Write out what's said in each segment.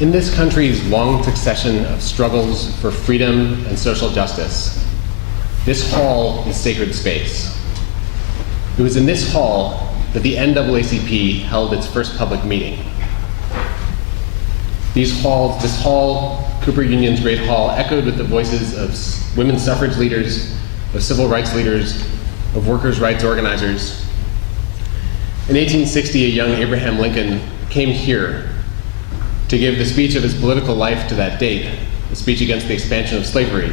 In this country's long succession of struggles for freedom and social justice, this hall is sacred space. It was in this hall that the NAACP held its first public meeting. This hall, Cooper Union's Great Hall, echoed with the voices of women's suffrage leaders, of civil rights leaders, of workers' rights organizers. In 1860, a young Abraham Lincoln came here to give the speech of his political life to that date, a speech against the expansion of slavery,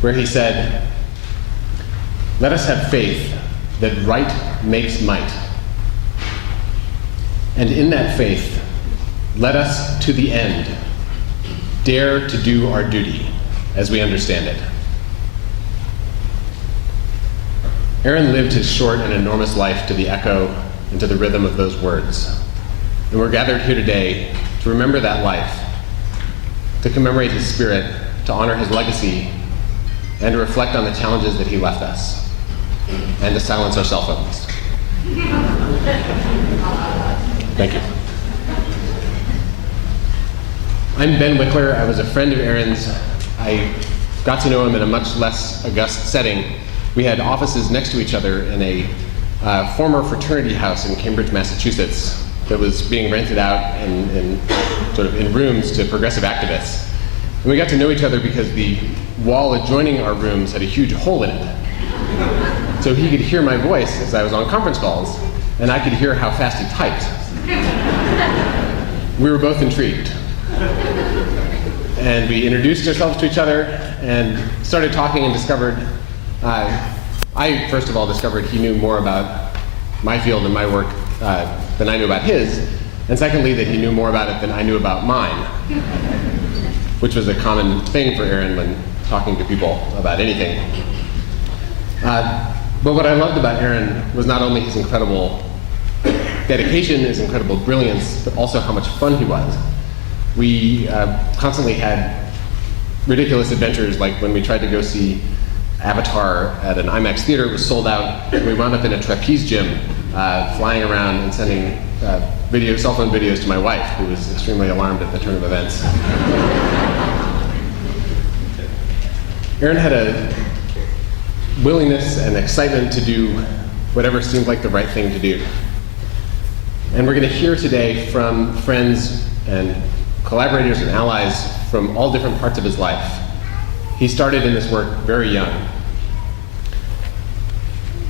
where he said, "Let us have faith that right makes might. And in that faith, let us to the end dare to do our duty as we understand it." Aaron lived his short and enormous life to the echo and to the rhythm of those words. And we're gathered here today to remember that life, to commemorate his spirit, to honor his legacy, and to reflect on the challenges that he left us, and to silence our cell phones. Thank you. I'm Ben Wickler. I was a friend of Aaron's. I got to know him in a much less august setting. We had offices next to each other in a former fraternity house in Cambridge, Massachusetts, that was being rented out in rooms to progressive activists. And we got to know each other because the wall adjoining our rooms had a huge hole in it. So he could hear my voice as I was on conference calls, and I could hear how fast he typed. We were both intrigued. And we introduced ourselves to each other and started talking and discovered, I first of all discovered he knew more about my field and my work than I knew about his, and secondly, that he knew more about it than I knew about mine, which was a common thing for Aaron when talking to people about anything. But what I loved about Aaron was not only his incredible dedication, his incredible brilliance, but also how much fun he was. We constantly had ridiculous adventures, like when we tried to go see Avatar at an IMAX theater. It was sold out, and we wound up in a trapeze gym, flying around and sending cell phone videos to my wife, who was extremely alarmed at the turn of events. Aaron had a willingness and excitement to do whatever seemed like the right thing to do. And we're going to hear today from friends and collaborators and allies from all different parts of his life. He started in this work very young.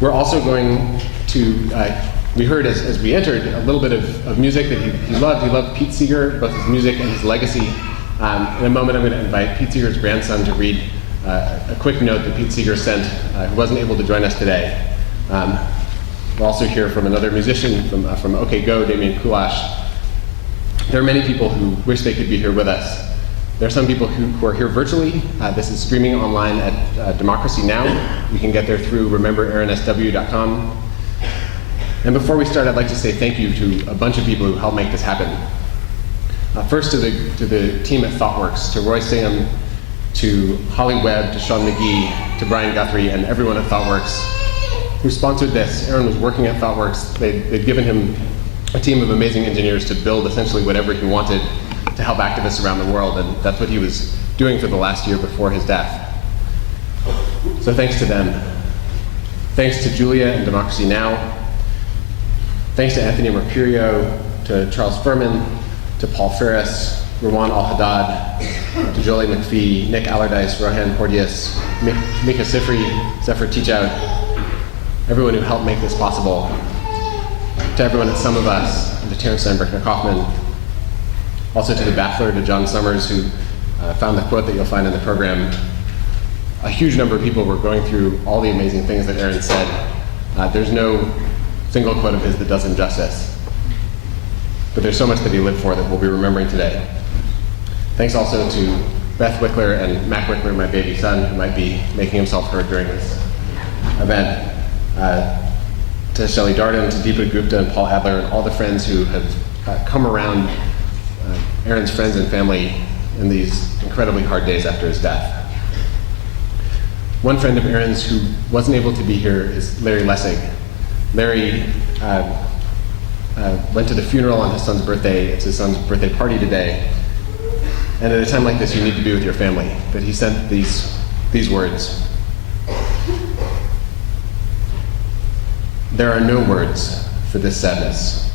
We're also going to, we heard as we entered, a little bit of music that he loved. He loved Pete Seeger, both his music and his legacy. In a moment, I'm going to invite Pete Seeger's grandson to read a quick note that Pete Seeger sent, who wasn't able to join us today. We'll also hear from another musician from OK Go, Damien Kulash. There are many people who wish they could be here with us. There are some people who are here virtually. This is streaming online at Democracy Now! You can get there through rememberaaaronsw.com. And before we start, I'd like to say thank you to a bunch of people who helped make this happen. First to the team at ThoughtWorks, to Roy Singham, to Holly Webb, to Sean McGee, to Brian Guthrie, and everyone at ThoughtWorks who sponsored this. Aaron was working at ThoughtWorks. They'd given him a team of amazing engineers to build essentially whatever he wanted to help activists around the world, and that's what he was doing for the last year before his death. So thanks to them. Thanks to Julia and Democracy Now! Thanks to Anthony Mercurio, to Charles Furman, to Paul Ferris, Rawan Al-Haddad, to Jolie McPhee, Nick Allardyce, Rohan Porteous, Mika Sifri, Zephyr Teachout, everyone who helped make this possible, to everyone at Some of Us, and to Taren Steinbrück and Kauffman, also to the Baffler, to John Summers, who found the quote that you'll find in the program. A huge number of people were going through all the amazing things that Aaron said. There's no single quote of his that does him justice. But there's so much that he lived for that we'll be remembering today. Thanks also to Beth Wickler and Mac Wickler, my baby son, who might be making himself heard during this event. To Shelley Darden, to Deepa Gupta and Paul Adler, and all the friends who have come around Aaron's friends and family in these incredibly hard days after his death. One friend of Aaron's who wasn't able to be here is Larry Lessig. Larry went to the funeral on his son's birthday. It's his son's birthday party today. And at a time like this, you need to be with your family. But he sent these words. There are no words for this sadness.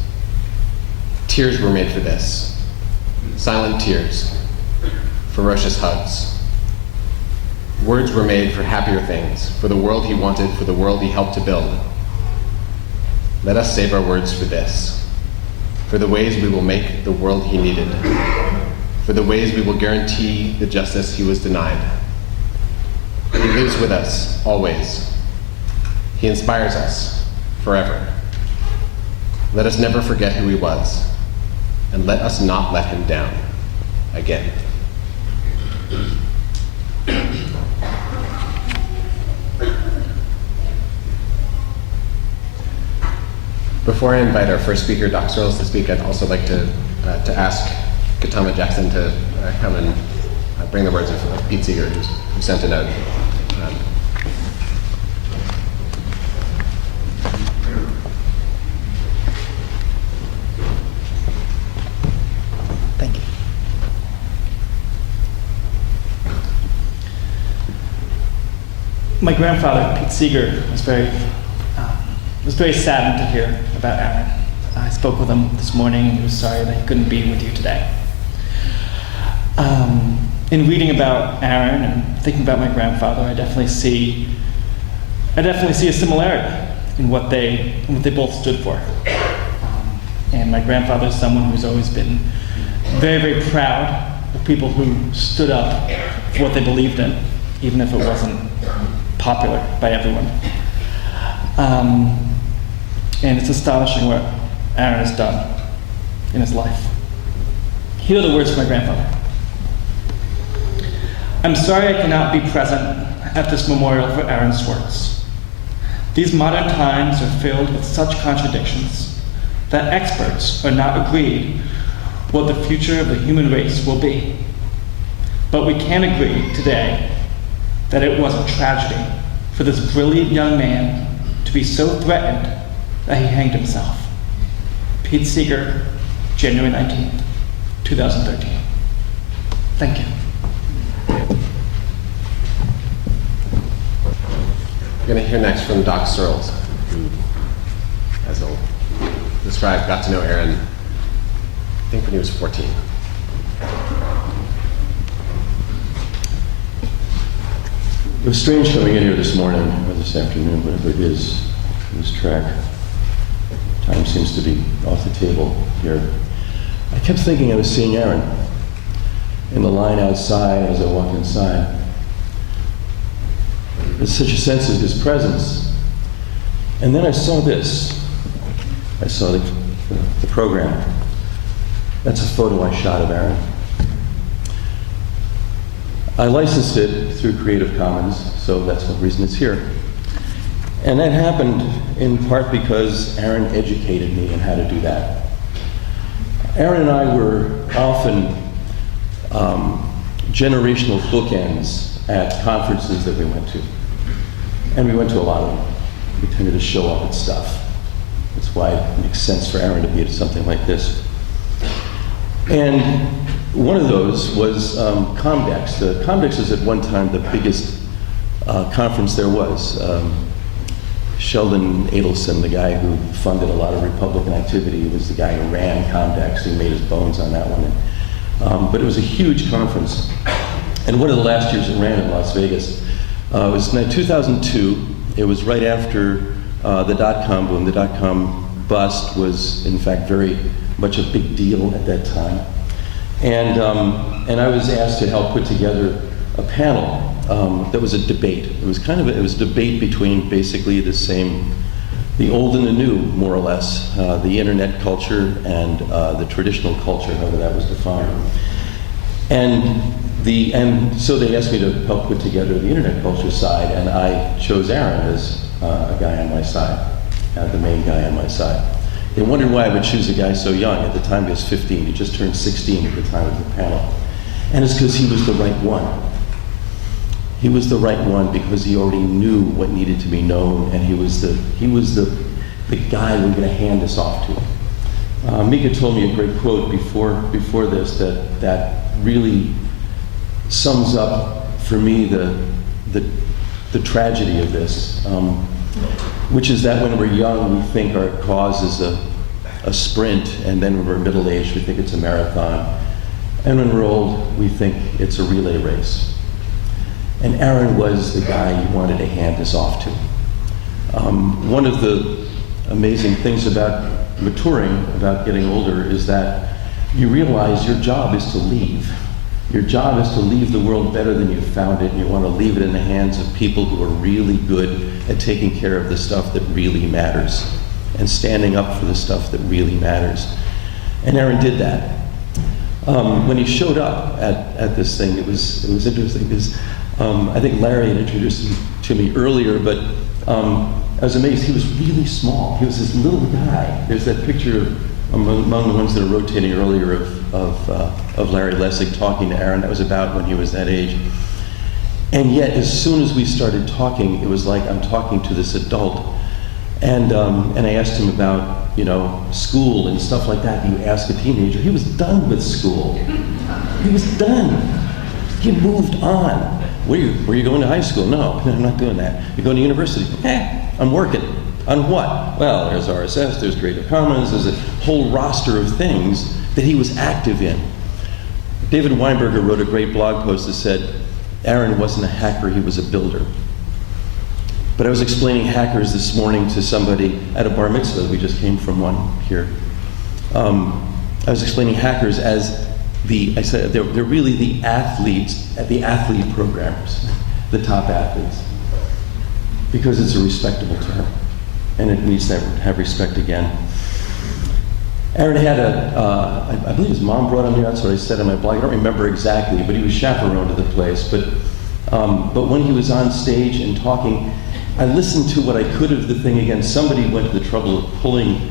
Tears were made for this. Silent tears. Ferocious hugs. Words were made for happier things, for the world he wanted, for the world he helped to build. Let us save our words for this, for the ways we will make the world he needed, for the ways we will guarantee the justice he was denied. He lives with us, always. He inspires us, forever. Let us never forget who he was, and let us not let him down again. Before I invite our first speaker, Doc Searles, to speak, I'd also like to ask Katama Jackson to come and bring the words of Pete Seeger, who sent a note. Thank you. My grandfather, Pete Seeger, was very saddened to hear about Aaron. I spoke with him this morning, and he was sorry that he couldn't be with you today. In reading about Aaron and thinking about my grandfather, I definitely see a similarity in what they both stood for. And my grandfather is someone who's always been very, very proud of people who stood up for what they believed in, even if it wasn't popular by everyone. And it's astonishing what Aaron has done in his life. Here are the words from my grandfather. I'm sorry I cannot be present at this memorial for Aaron Swartz. These modern times are filled with such contradictions that experts are not agreed what the future of the human race will be. But we can agree today that it was a tragedy for this brilliant young man to be so threatened that he hanged himself. Pete Seeger, January 19th, 2013. Thank you. We're going to hear next from Doc Searles, who, as he'll describe, got to know Aaron, I think when he was 14. It was strange coming in here this morning, or this afternoon, whatever it is, in this track. Time seems to be off the table here. I kept thinking I was seeing Aaron in the line outside as I walked inside. There's such a sense of his presence. And then I saw this. I saw the program. That's a photo I shot of Aaron. I licensed it through Creative Commons, so that's the reason it's here. And that happened in part because Aaron educated me in how to do that. Aaron and I were often generational bookends at conferences that we went to. And we went to a lot of them. We tended to show up at stuff. That's why it makes sense for Aaron to be at something like this. And one of those was Comdex. The Comdex was at one time the biggest conference there was. Sheldon Adelson, the guy who funded a lot of Republican activity, was the guy who ran Comdex. He made his bones on that one. But it was a huge conference. And one of the last years it ran in Las Vegas. It was in 2002. It was right after the dot-com boom. The dot-com bust was, in fact, very much a big deal at that time. And I was asked to help put together a panel that was a debate. It was it was a debate between basically the old and the new, more or less, the internet culture and the traditional culture, however that was defined. And so they asked me to help put together the internet culture side, and I chose Aaron as a guy on my side, the main guy on my side. They wondered why I would choose a guy so young. At the time he was 15. He just turned 16 at the time of the panel. And it's because he was the right one. He was the right one because he already knew what needed to be known, and he was the guy we were going to hand this off to. Mika told me a great quote before this that really sums up for me the tragedy of this, which is that when we're young, we think our cause is a sprint, and then when we're middle-aged, we think it's a marathon. And when we're old, we think it's a relay race. And Aaron was the guy you wanted to hand this off to. One of the amazing things about maturing, about getting older, is that you realize your job is to leave. Your job is to leave the world better than you found it, and you want to leave it in the hands of people who are really good at taking care of the stuff that really matters and standing up for the stuff that really matters. And Aaron did that. When he showed up at this thing, it was interesting because I think Larry had introduced him to me earlier, but I was amazed. He was really small. He was this little guy. There's that picture among the ones that are rotating earlier of Larry Lessig talking to Aaron. That was about when he was that age. And yet, as soon as we started talking, it was like I'm talking to this adult. And I asked him about, school and stuff like that. You ask a teenager. He was done with school. He was done. He moved on. Were you going to high school? No, I'm not doing that. You're going to university? I'm working. On what? Well, there's RSS, there's Creative Commons, there's a whole roster of things that he was active in. David Weinberger wrote a great blog post that said, Aaron wasn't a hacker, he was a builder. But I was explaining hackers this morning to somebody at a bar mitzvah. We just came from one here. I was explaining hackers as I said, they're really the athletes, the athlete programmers, the top athletes, because it's a respectable term, and it needs to have respect again. Aaron had I believe his mom brought him here. That's what I said in my blog. I don't remember exactly, but he was chaperoned to the place. But when he was on stage and talking, I listened to what I could of the thing again. Somebody went to the trouble of pulling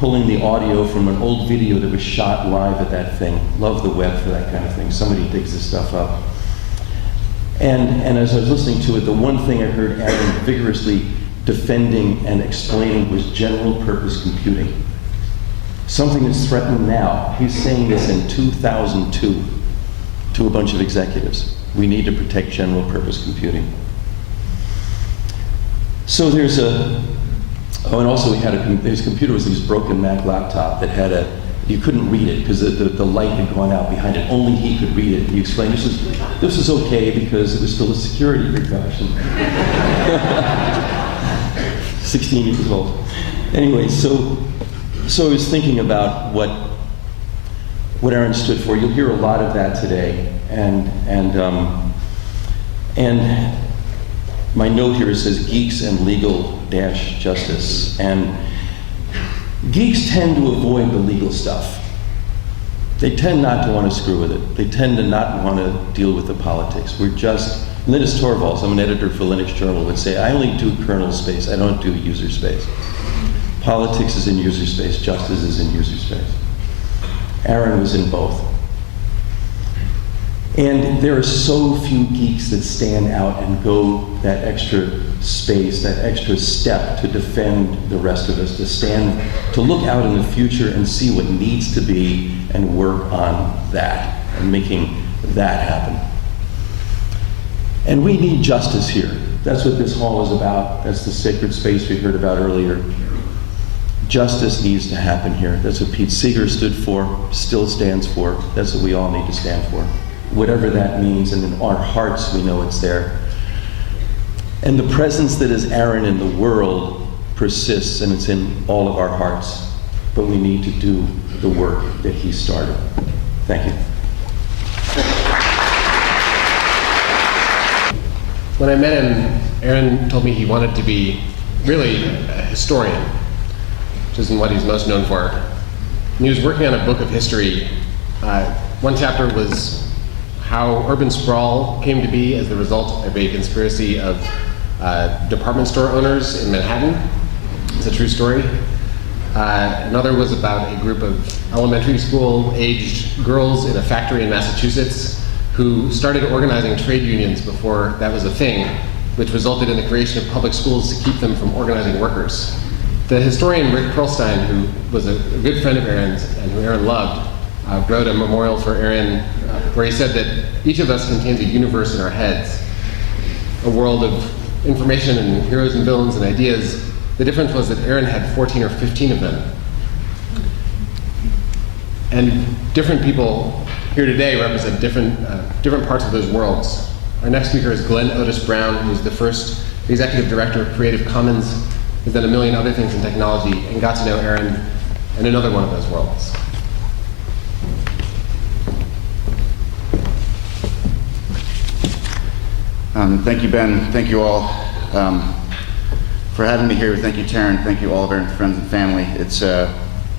the audio from an old video that was shot live at that thing. Love the web for that kind of thing. Somebody digs this stuff up. And as I was listening to it, the one thing I heard Aaron vigorously defending and explaining was general purpose computing. Something that's threatened now. He's saying this in 2002 to a bunch of executives. We need to protect general purpose computing. So there's and also his computer was this broken Mac laptop that had you couldn't read it because the light had gone out behind it. Only he could read it. And he explained this is okay because it was still a security precaution. 16 years old. Anyway, so I was thinking about what Aaron stood for. You'll hear a lot of that today, and my note here says geeks and legal justice. And geeks tend to avoid the legal stuff. They tend not to want to screw with it. They tend to not want to deal with the politics. Linus Torvalds, I'm an editor for Linux Journal, would say, I only do kernel space, I don't do user space. Politics is in user space, justice is in user space. Aaron was in both. And there are so few geeks that stand out and go that extra space, that extra step to defend the rest of us, to look out in the future and see what needs to be and work on that and making that happen. And we need justice here. That's what this hall is about. That's the sacred space we heard about earlier. Justice needs to happen here. That's what Pete Seeger stood for, still stands for. That's what we all need to stand for. Whatever that means, and in our hearts we know it's there. And the presence that is Aaron in the world persists, and it's in all of our hearts. But we need to do the work that he started. Thank you. When I met him, Aaron told me he wanted to be really a historian, which isn't what he's most known for. And he was working on a book of history. One chapter was how urban sprawl came to be as the result of a conspiracy of department store owners in Manhattan. It's a true story. Another was about a group of elementary school-aged girls in a factory in Massachusetts who started organizing trade unions before that was a thing, which resulted in the creation of public schools to keep them from organizing workers. The historian Rick Perlstein, who was a good friend of Aaron's and who Aaron loved, wrote a memorial for Aaron where he said that each of us contains a universe in our heads, a world of information and heroes and villains and ideas. The difference was that Aaron had 14 or 15 of them. And different people here today represent different parts of those worlds. Our next speaker is Glenn Otis Brown, who's the first executive director of Creative Commons, has done a million other things in technology, and got to know Aaron in another one of those worlds. Thank you, Ben. Thank you all for having me here. Thank you, Taren. Thank you, all of our friends and family. It's a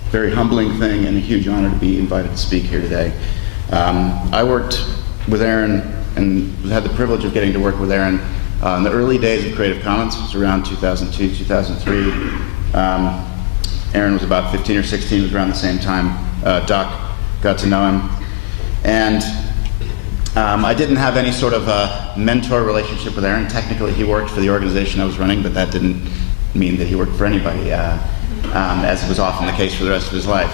very humbling thing and a huge honor to be invited to speak here today. I worked with Aaron and had the privilege of getting to work with Aaron in the early days of Creative Commons. It was around 2002, 2003. Aaron was about 15 or 16, it was around the same time Doc got to know him. And I didn't have any sort of a mentor relationship with Aaron. Technically, he worked for the organization I was running, but that didn't mean that he worked for anybody, as was often the case for the rest of his life.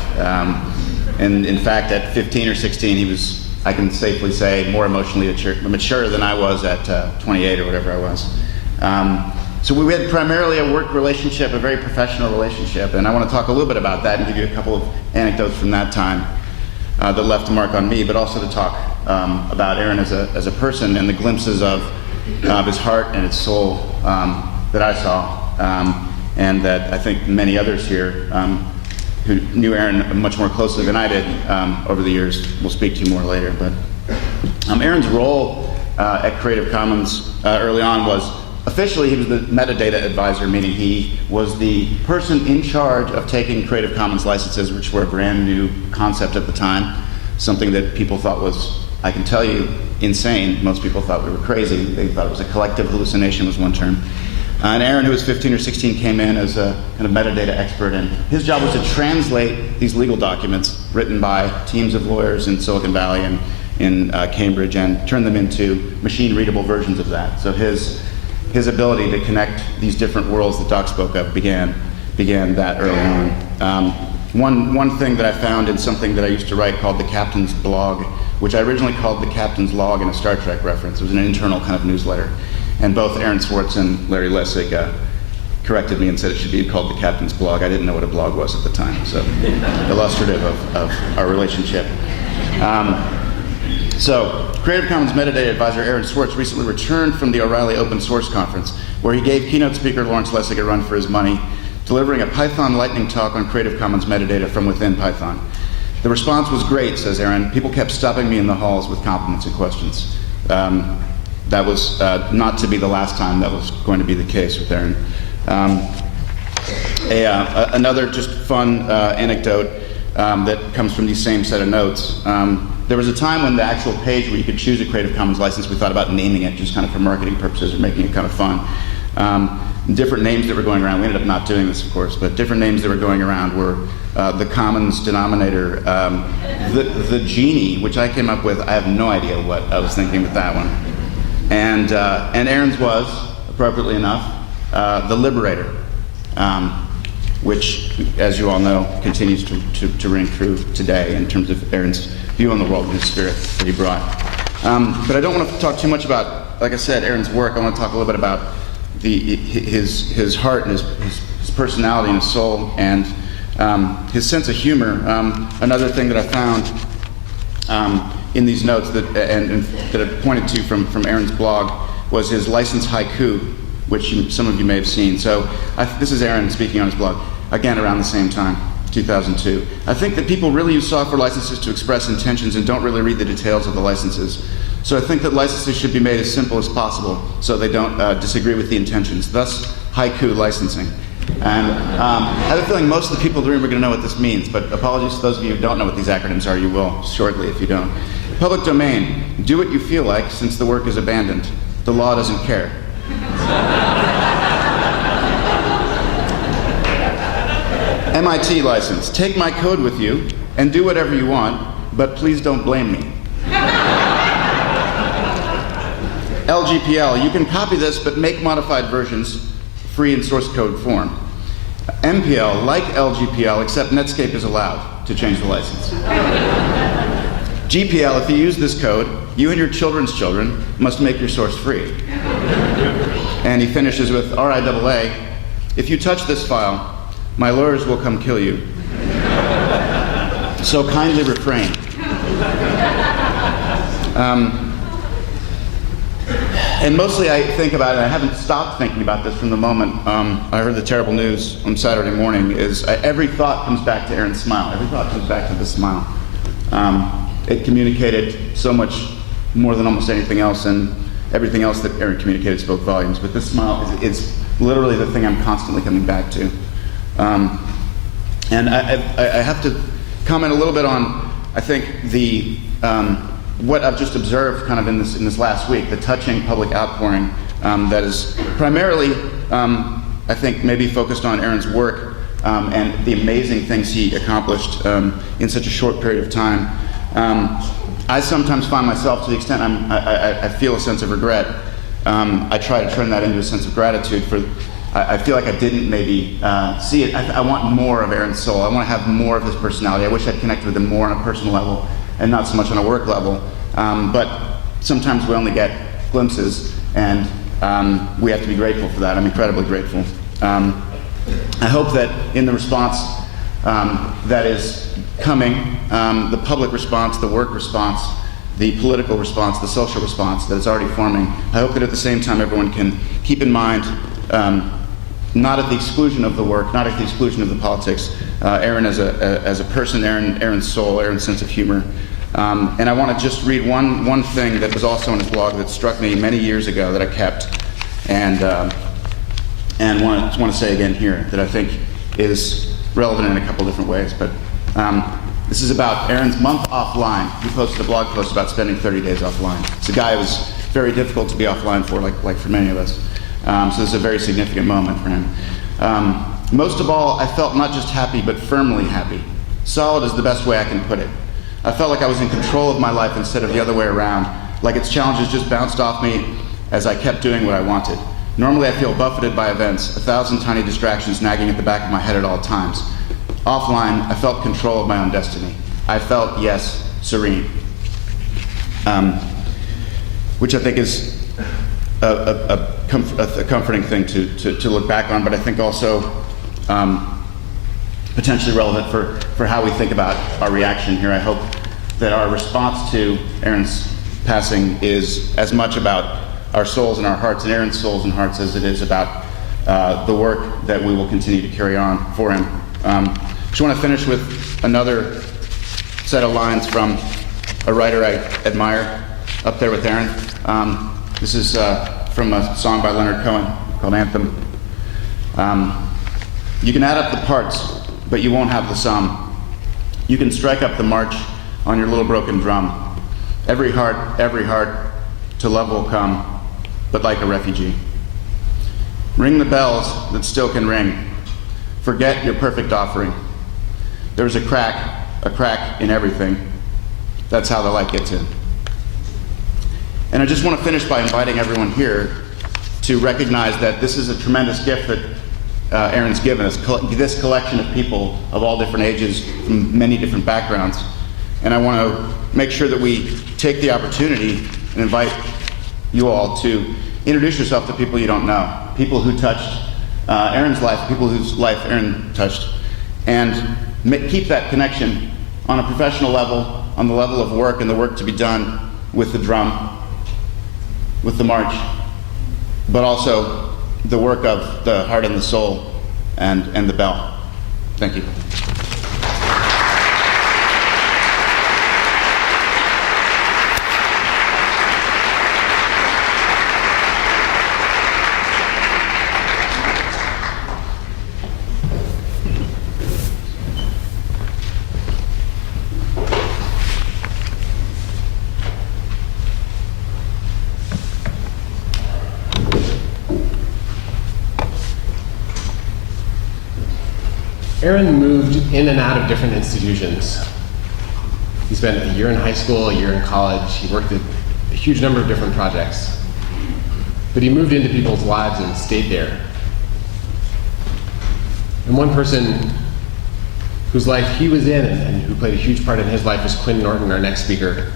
And in fact, at 15 or 16, he was, I can safely say, more emotionally mature than I was at 28 or whatever I was. So we had primarily a work relationship, a very professional relationship, and I want to talk a little bit about that and give you a couple of anecdotes from that time that left a mark on me, but also to talk about Aaron as a person and the glimpses of his heart and his soul that I saw, and that I think many others here who knew Aaron much more closely than I did over the years will speak to you more later. But Aaron's role at Creative Commons early on was, officially he was the metadata advisor, meaning he was the person in charge of taking Creative Commons licenses, which were a brand new concept at the time, something that people thought was, I can tell you, insane. Most people thought we were crazy. They thought it was a collective hallucination was one term. And Aaron, who was 15 or 16, came in as a kind of metadata expert, and his job was to translate these legal documents written by teams of lawyers in Silicon Valley and in Cambridge and turn them into machine-readable versions of that. So his ability to connect these different worlds that Doc spoke of began that early on. One thing that I found in something that I used to write called the Captain's Blog, which I originally called the Captain's Log in a Star Trek reference. It was an internal kind of newsletter. And both Aaron Swartz and Larry Lessig corrected me and said it should be called the Captain's Blog. I didn't know what a blog was at the time, so illustrative of our relationship. So, Creative Commons metadata advisor Aaron Swartz recently returned from the O'Reilly Open Source Conference, where he gave keynote speaker Lawrence Lessig a run for his money, delivering a Python lightning talk on Creative Commons metadata from within Python. The response was great, says Aaron. People kept stopping me in the halls with compliments and questions. That was not to be the last time that was going to be the case with Aaron. Another just fun anecdote that comes from these same set of notes. There was a time when the actual page where you could choose a Creative Commons license, we thought about naming it just kind of for marketing purposes or making it kind of fun. Different names that were going around, we ended up not doing this of course, but different names that were going around were the Commons denominator, the Genie, which I came up with. I have no idea what I was thinking with that one. And Aaron's was, appropriately enough, the Liberator, which, as you all know, continues to ring true today in terms of Aaron's view on the world and his spirit that he brought. But I don't want to talk too much about, like I said, Aaron's work. I want to talk a little bit about his heart and his personality and his soul and his sense of humor. Another thing that I found in these notes that I pointed to from Aaron's blog was his licensed haiku, which some of you may have seen. So this is Aaron speaking on his blog, again around the same time, 2002. I think that people really use software licenses to express intentions and don't really read the details of the licenses. So I think that licenses should be made as simple as possible so they don't disagree with the intentions, thus haiku licensing. And I have a feeling most of the people in the room are going to know what this means, but apologies to those of you who don't know what these acronyms are. You will shortly if you don't. Public domain, do what you feel like since the work is abandoned. The law doesn't care. MIT license, take my code with you and do whatever you want, but please don't blame me. LGPL, you can copy this but make modified versions free in source code form. MPL, like LGPL, except Netscape is allowed to change the license. GPL, if you use this code, you and your children's children must make your source free. And he finishes with RIAA, if you touch this file, my lawyers will come kill you. So kindly refrain. And mostly I think about it, I haven't stopped thinking about this from the moment I heard the terrible news on Saturday morning, is every thought comes back to Aaron's smile. Every thought comes back to the smile. It communicated so much more than almost anything else, and everything else that Aaron communicated spoke volumes. But this smile is literally the thing I'm constantly coming back to. And I have to comment a little bit on, I think, the what I've just observed kind of in this last week, the touching public outpouring that is primarily, I think, maybe focused on Aaron's work and the amazing things he accomplished in such a short period of time. I sometimes find myself, to the extent I feel a sense of regret, I try to turn that into a sense of gratitude for, I feel like I didn't maybe see it. I want more of Aaron's soul. I want to have more of his personality. I wish I'd connected with him more on a personal level and not so much on a work level. But sometimes we only get glimpses, and we have to be grateful for that. I'm incredibly grateful. I hope that in the response that is coming, the public response, the work response, the political response, the social response that is already forming, I hope that at the same time everyone can keep in mind, not at the exclusion of the work, not at the exclusion of the politics, Aaron as a person, Aaron's soul, Aaron's sense of humor. And I want to just read one thing that was also in his blog that struck me many years ago that I kept, and want to say again here that I think is relevant in a couple different ways. But this is about Aaron's month offline. He posted a blog post about spending 30 days offline. It's a guy who was very difficult to be offline for, like for many of us. So this is a very significant moment for him. Most of all, I felt not just happy, but firmly happy. Solid is the best way I can put it. I felt like I was in control of my life instead of the other way around, like its challenges just bounced off me as I kept doing what I wanted. Normally I feel buffeted by events, 1,000 tiny distractions nagging at the back of my head at all times. Offline, I felt control of my own destiny. I felt, yes, serene. Which I think is a comforting thing to look back on, but I think also potentially relevant for how we think about our reaction here. I hope that our response to Aaron's passing is as much about our souls and our hearts and Aaron's souls and hearts as it is about the work that we will continue to carry on for him. Just want to finish with another set of lines from a writer I admire, Up There with Aaron. This is from a song by Leonard Cohen called Anthem. You can add up the parts, but you won't have the sum. You can strike up the march on your little broken drum. Every heart, to love will come, but like a refugee. Ring the bells that still can ring. Forget your perfect offering. There's a crack in everything. That's how the light gets in. And I just want to finish by inviting everyone here to recognize that this is a tremendous gift that Aaron's given us, this collection of people of all different ages from many different backgrounds. And I want to make sure that we take the opportunity and invite you all to introduce yourself to people you don't know, people who touched Aaron's life, people whose life Aaron touched, and keep that connection on a professional level, on the level of work and the work to be done with the drum, with the march, but also the work of the heart and the soul and the bell. Thank you. Aaron moved in and out of different institutions. He spent a year in high school, a year in college. He worked at a huge number of different projects. But he moved into people's lives and stayed there. And one person whose life he was in and who played a huge part in his life, is Quinn Norton, our next speaker.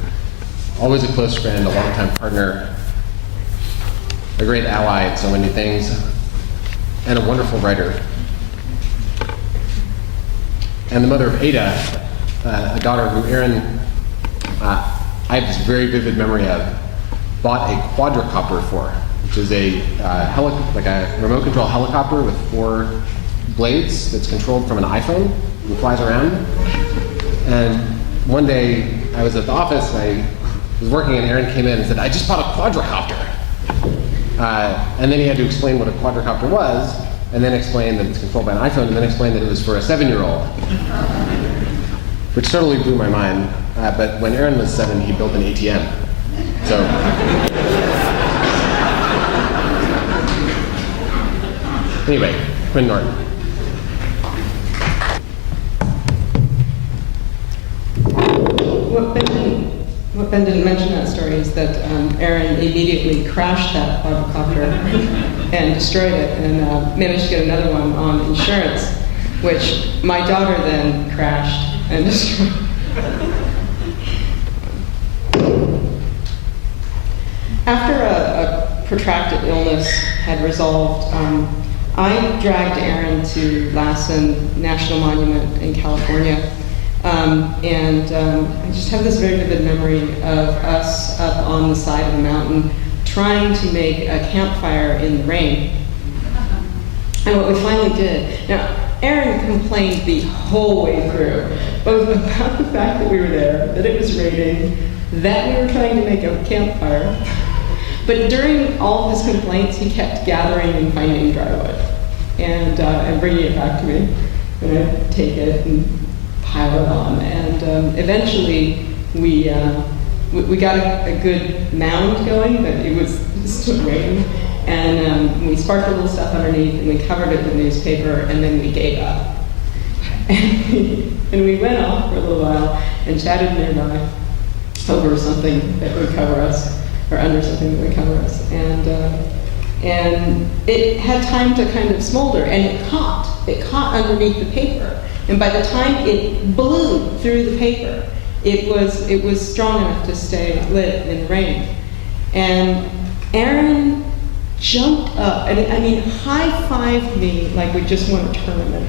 Always a close friend, a longtime partner, a great ally in so many things, and a wonderful writer. And the mother of Ada, a daughter who Aaron, I have this very vivid memory of, bought a quadricopter for, which is a like a remote control helicopter with 4 blades that's controlled from an iPhone and flies around. And one day I was at the office, I was working, and Aaron came in and said, "I just bought a quadricopter." And then he had to explain what a quadricopter was, and then explain that it's controlled by an iPhone, and then explain that it was for a 7-year-old, which totally blew my mind. But when Aaron was 7, he built an ATM. So, anyway, Quinn Norton. What Ben didn't mention in that story is that Aaron immediately crashed that quadricopter and destroyed it, and managed to get another one on insurance, which my daughter then crashed and destroyed. After a protracted illness had resolved, I dragged Aaron to Lassen National Monument in California. I just have this very vivid memory of us up on the side of the mountain trying to make a campfire in the rain. And what we finally did, now Aaron complained the whole way through, both about the fact that we were there, that it was raining, that we were trying to make a campfire. But during all of his complaints, he kept gathering and finding dry wood and bringing it back to me. And I'd take it and pile it on. And eventually, we got a good mound going, but it was still raining. And we sparked a little stuff underneath, and we covered it with newspaper, and then we gave up. And we went off for a little while and chatted nearby over something that would cover us, or under something that would cover us. And it had time to kind of smolder, and it caught underneath the paper. And by the time it blew through the paper, it was strong enough to stay lit in the rain. And Aaron jumped up, and I mean, high-fived me like we just won a tournament.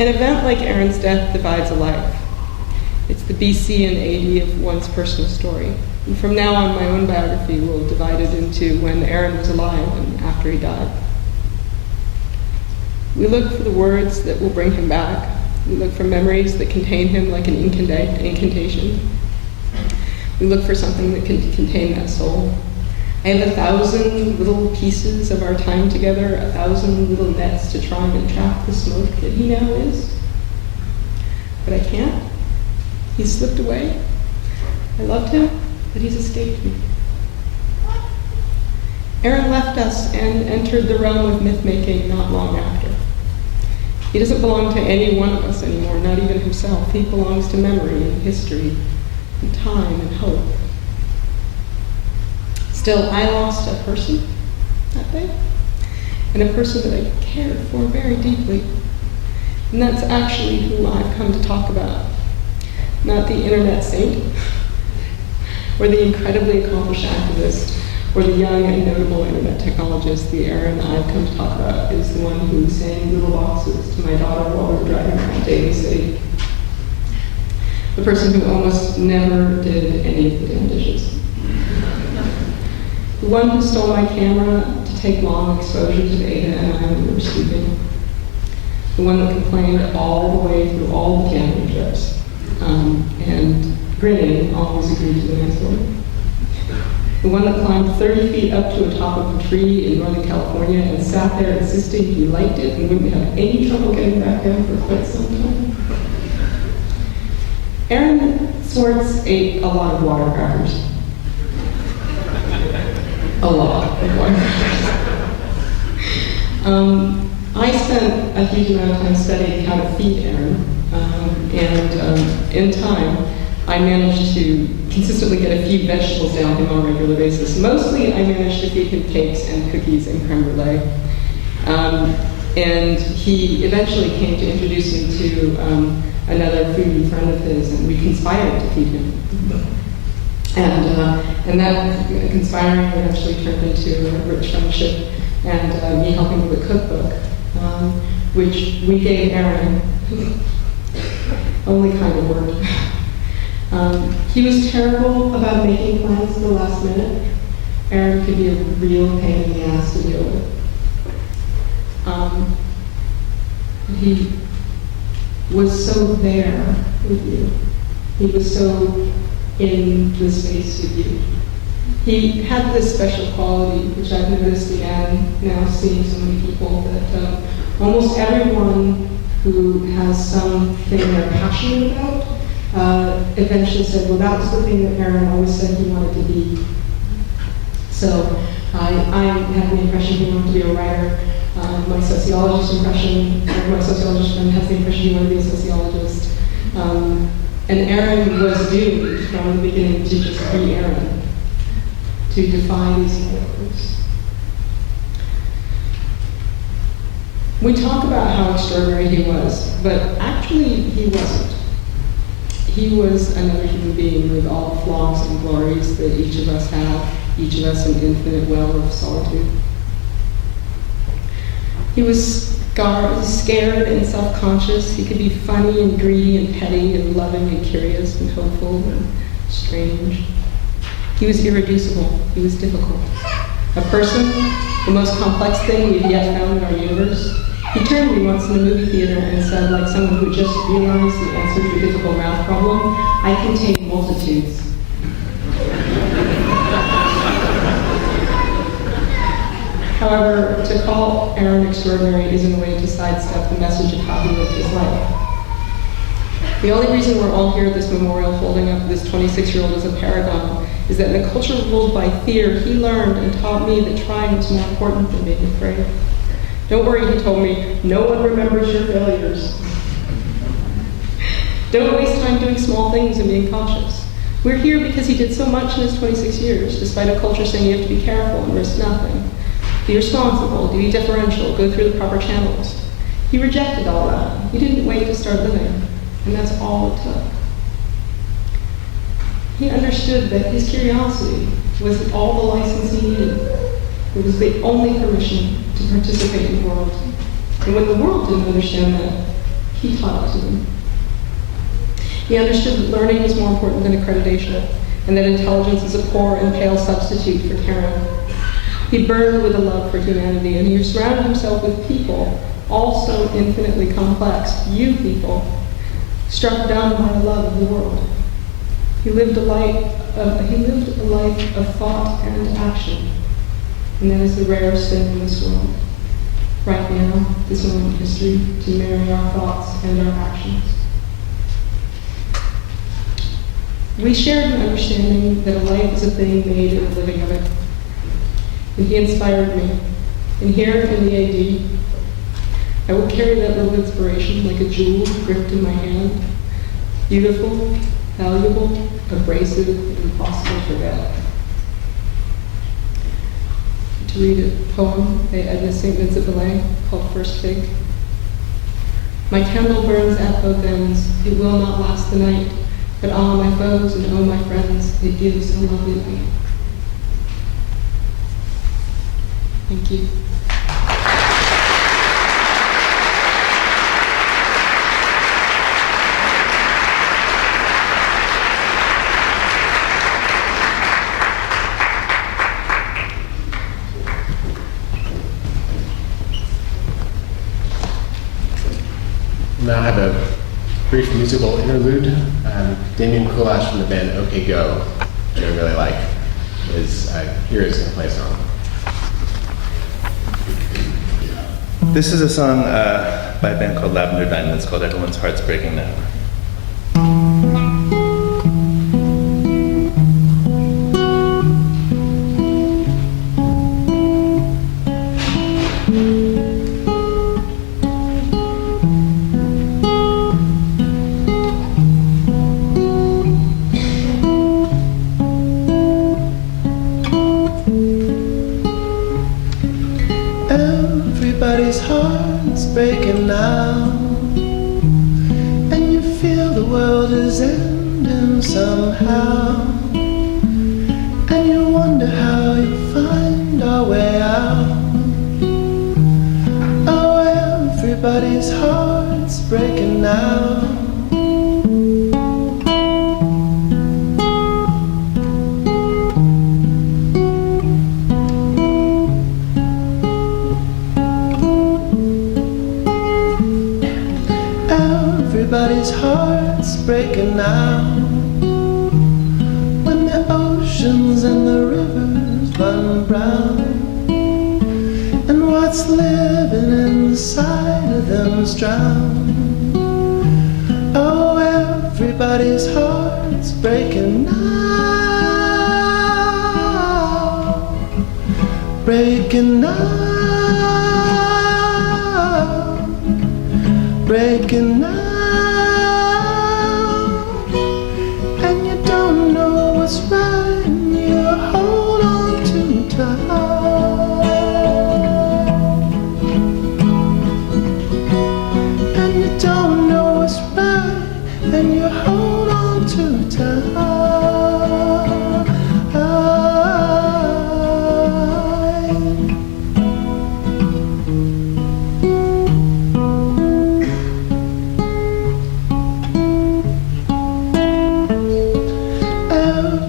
An event like Aaron's death divides a life. It's the BC and AD of one's personal story. And from now on, my own biography will divide it into when Aaron was alive and after he died. We look for the words that will bring him back. We look for memories that contain him like an incantation. We look for something that can contain that soul. I have 1,000 little pieces of our time together, 1,000 little nets to try and trap the smoke that he now is. But I can't. He's slipped away. I loved him, but he's escaped me. Aaron left us and entered the realm of myth-making not long after. He doesn't belong to any one of us anymore, not even himself. He belongs to memory and history and time and hope. Still, I lost a person that day, and a person that I cared for very deeply. And that's actually who I've come to talk about. Not the internet saint, or the incredibly accomplished activist, or the young and notable internet technologist. The Aaron I've come to talk about is the one who sang little boxes to my daughter while we were driving around Daly City. The person who almost never did any of the damn dishes. The one who stole my camera to take long exposures of Ada and I when we were sleeping. The one that complained all the way through all the camping trips. And grinning, always agreed to the next one. The one that climbed 30 feet up to the top of a tree in Northern California and sat there insisting he liked it and wouldn't have any trouble getting back down for quite some time. Aaron Swartz ate a lot of water crackers. A lot of water crackers. I spent a huge amount of time studying how to feed Aaron. In time, I managed to consistently get a few vegetables down him on a regular basis. Mostly, I managed to feed him cakes and cookies and creme brulee. And he eventually came to introduce me to another foodie friend of his, and we conspired to feed him. And that conspiring eventually turned into a rich friendship, and me helping with a cookbook, which we gave Aaron. Only kind of worked. He was terrible about making plans at the last minute. Aaron could be a real pain in the ass to deal with. He was so there with you. He was so in the space with you. He had this special quality, which I've noticed again now seeing so many people, that almost everyone who has something they're passionate about eventually said, well, that was the thing that Aaron always said he wanted to be. So I had the impression he wanted to be a writer. My sociologist friend has the impression he wanted to be a sociologist. And Aaron was doomed from the beginning to just be Aaron, to defy these characters. We talk about how extraordinary he was, but actually he wasn't. He was another human being with all the flaws and glories that each of us have, each of us an infinite well of solitude. He was scared and self-conscious. He could be funny and greedy and petty and loving and curious and hopeful and strange. He was irreducible. He was difficult. A person, the most complex thing we've yet found in our universe. He turned to me once in the movie theater and said, like someone who just realized the answer to a difficult math problem, I contain multitudes. However, to call Aaron extraordinary is in a way to sidestep the message of how he lived his life. The only reason we're all here at this memorial holding up this 26-year-old as a paragon is that in a culture ruled by fear, he learned and taught me that trying was more important than being afraid. Don't worry, he told me, no one remembers your failures. Don't waste time doing small things and being cautious. We're here because he did so much in his 26 years, despite a culture saying you have to be careful and risk nothing. Be responsible, be differential, go through the proper channels. He rejected all that. He didn't wait to start living, and that's all it took. He understood that his curiosity was all the license he needed. It was the only permission to participate in the world. And when the world didn't understand that, he taught it to them. He understood that learning was more important than accreditation, and that intelligence is a poor and pale substitute for Taren. He burned with a love for humanity, and he surrounded himself with people, all so infinitely complex, you people, struck down by a love of the world. He lived a life of thought and action, and that is the rarest thing in this world. Right now, this moment in history, to marry our thoughts and our actions. We shared an understanding that a life is a thing made in the living of it. And he inspired me. And here in the AD, I will carry that little inspiration like a jewel gripped in my hand. Beautiful, valuable, abrasive, and impossible to forget. To read a poem by Edna St. Vincent Millay called First Fig. My candle burns at both ends. It will not last the night. But ah, my foes and oh, my friends, it gives a lovely light. Thank you. We'll now have a brief musical interlude. Damien Kulash from the band OK Go, which I really like, is here is going to play a song. This is a song by a band called Lavalier. It's called Everyone's Heart's Breaking Now. Everybody world is ending somehow, and you wonder how you find our way out. Oh, everybody's heart's breaking now. Everybody's heart's breaking now. When the oceans and the rivers run brown, and what's living inside of them's drowned. Oh, everybody's heart's breaking now. Breaking now. Breaking now. Right, and you hold on too tight, and you don't know what's right, and you hold on too tight.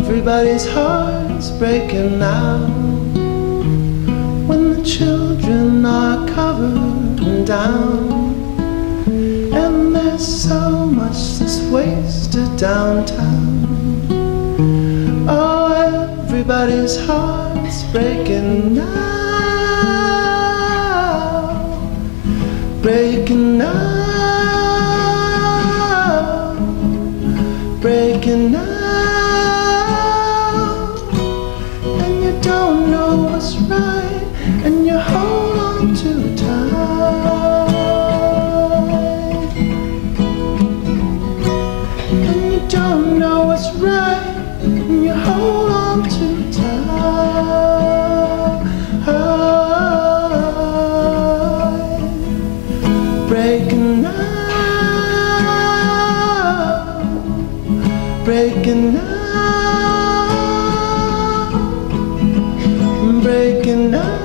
Everybody's heart's breaking now. When the children are covered down, and there's so much that's wasted downtown. Oh, everybody's heart's breaking now. Breaking now. Breaking now. Don't know what's right, and you hold on too tight, and you don't know what's right, and you hold on too tight. Breaking now. Breaking now. Breaking now.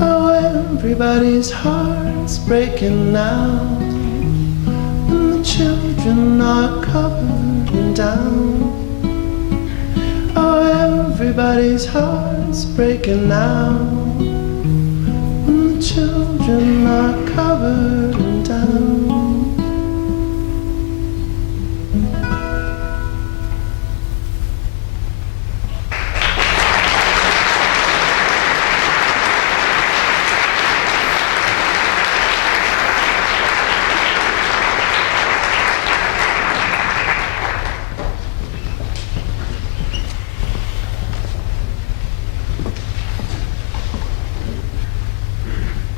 Oh, everybody's heart's breaking now. And the children are covered down. Oh, everybody's heart's breaking now. And the children are covered down.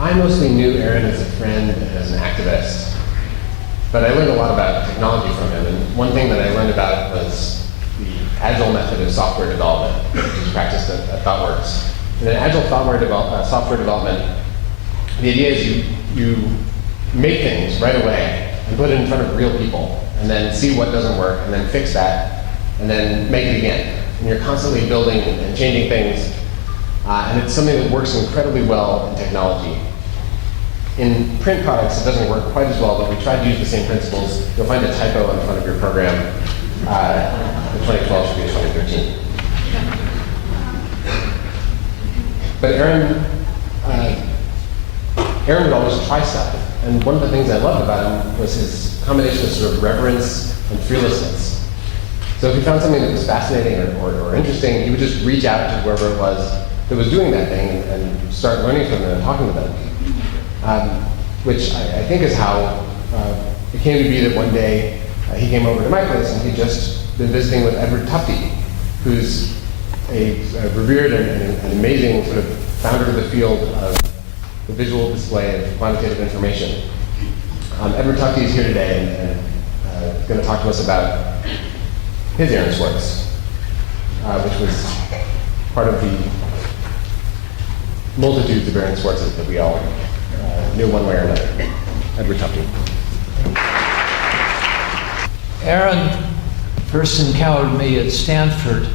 I mostly knew Aaron as a friend and as an activist, but I learned a lot about technology from him. And one thing that I learned about was the agile method of software development, which is practiced at ThoughtWorks. In an agile software development, the idea is you make things right away and put it in front of real people, and then see what doesn't work, and then fix that, and then make it again. And you're constantly building and changing things, and it's something that works incredibly well in technology. In print products, it doesn't work quite as well, but we tried to use the same principles. You'll find a typo in front of your program. The 2012 should be 2013. But Aaron would always try stuff. And one of the things I loved about him was his combination of sort of reverence and fearlessness. So if he found something that was fascinating or interesting, he would just reach out to whoever it was that was doing that thing and start learning from them and talking to them. Which I think is how it came to be that one day he came over to my place and he'd just been visiting with Edward Tufte, who's a revered and amazing sort of founder of the field of the visual display of quantitative information. Edward Tufte is here today and is going to talk to us about his Aaron Swartz, which was part of the multitudes of Aaron Swartzes that we all knew one way or another. Edward Tufte. Aaron first encountered me at Stanford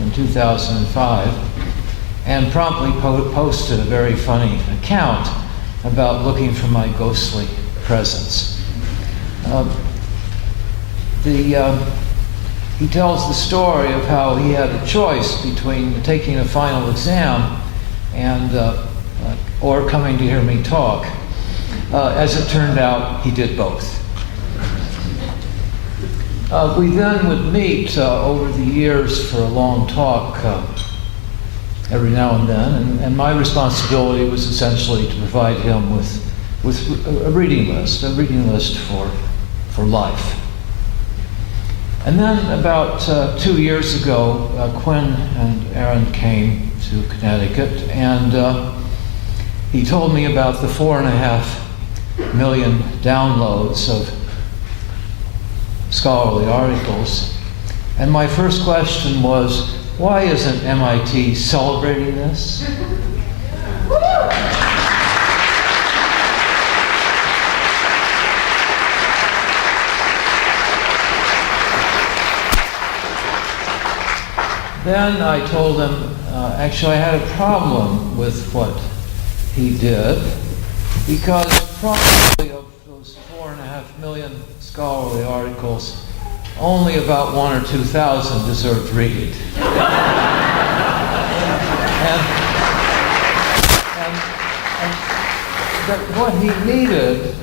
in 2005 and promptly posted a very funny account about looking for my ghostly presence. He tells the story of how he had a choice between taking a final exam and or coming to hear me talk. As it turned out, he did both. We then would meet over the years for a long talk every now and then, and my responsibility was essentially to provide him with a reading list for life. And then about 2 years ago, Quinn and Aaron came to Connecticut, and he told me about the 4.5 million downloads of scholarly articles. And my first question was, why isn't MIT celebrating this? Then I told him, actually I had a problem with what he did, because probably of those 4.5 million scholarly articles, only about 1,000 or 2,000 deserved reading. But what he needed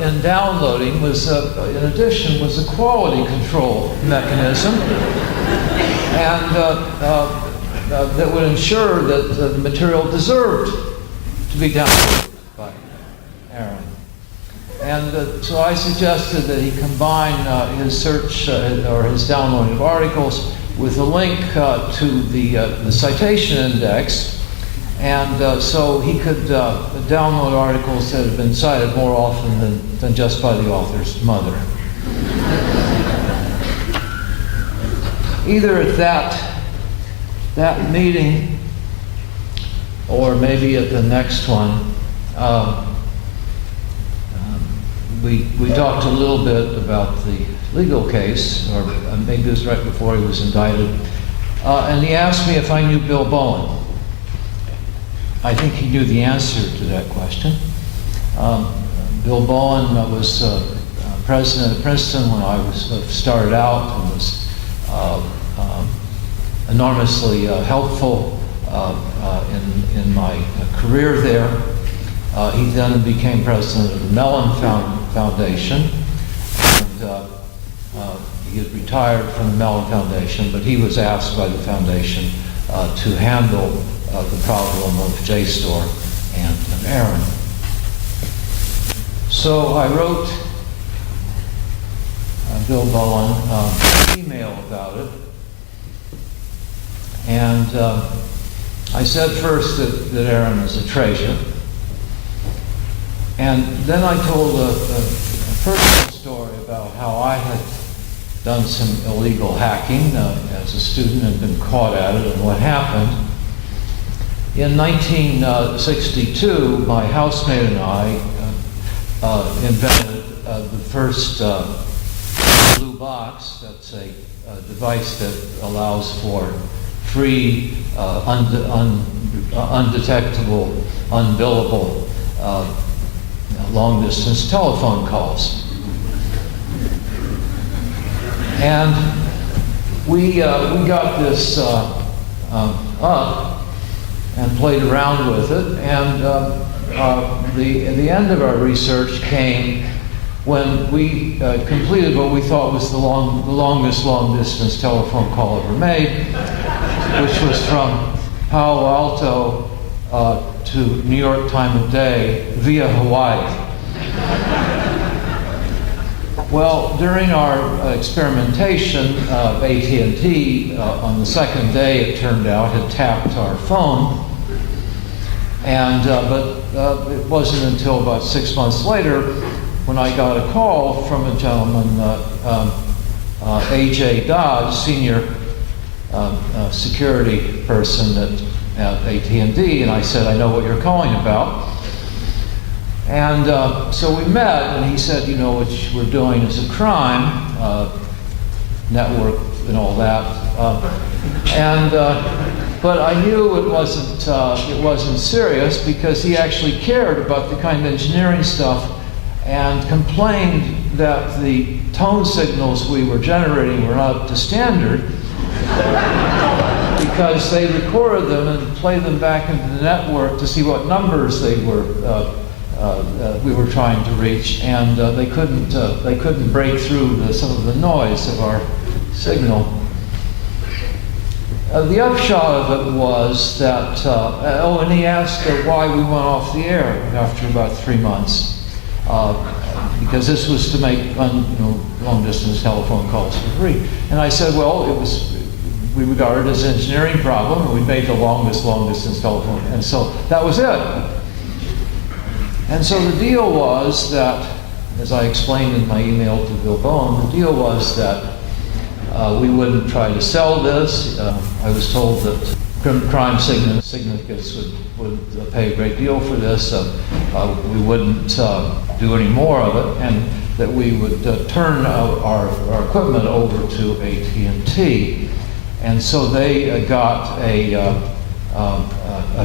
in downloading was, in addition, was a quality control mechanism, and that would ensure that the material deserved to be downloaded by Aaron. And so I suggested that he combine his search or his downloading of articles with a link to the citation index, and so he could download articles that had been cited more often than just by the author's mother. Either at that meeting or maybe at the next one, we talked a little bit about the legal case, or maybe it was right before he was indicted, and he asked me if I knew Bill Bowen. I think he knew the answer to that question. Bill Bowen was president of Princeton when I started out, and was enormously helpful in my career there. He then became president of the Mellon Foundation, and he had retired from the Mellon Foundation, but he was asked by the foundation to handle the problem of JSTOR and Aaron. So I wrote Bill Bowen an email about it, and I said first that Aaron is a treasure, and then I told a personal story about how I had done some illegal hacking as a student and been caught at it, and what happened. In 1962, my housemate and I invented the first blue box. That's a device that allows for free, undetectable, unbillable long-distance telephone calls. And we got this up and played around with it, and the end of our research came when we completed what we thought was the longest long-distance telephone call ever made, which was from Palo Alto to New York time of day via Hawaii. Well, during our experimentation, AT&T on the second day, it turned out, had tapped our phone, and but it wasn't until about 6 months later when I got a call from a gentleman, A.J. Dodge, senior security person at AT&T, and I said, I know what you're calling about. And so we met, and he said, you know, what we're doing is a crime, network and all that. But I knew it wasn't serious, because he actually cared about the kind of engineering stuff and complained that the tone signals we were generating were not up to standard, because they recorded them and played them back into the network to see what numbers we were trying to reach, and they couldn't break through some of the noise of our signal. The upshot of it was that, and he asked why we went off the air after about 3 months, because this was to make long-distance telephone calls for free. And I said, well, we regarded it as an engineering problem, and we made the long-distance telephone, and so that was it. And so the deal was that, as I explained in my email to Bill Bowen, the deal was that we wouldn't try to sell this. I was told that crime syndicates would pay a great deal for this. We wouldn't do any more of it, and that we would turn our equipment over to AT&T. And so they got a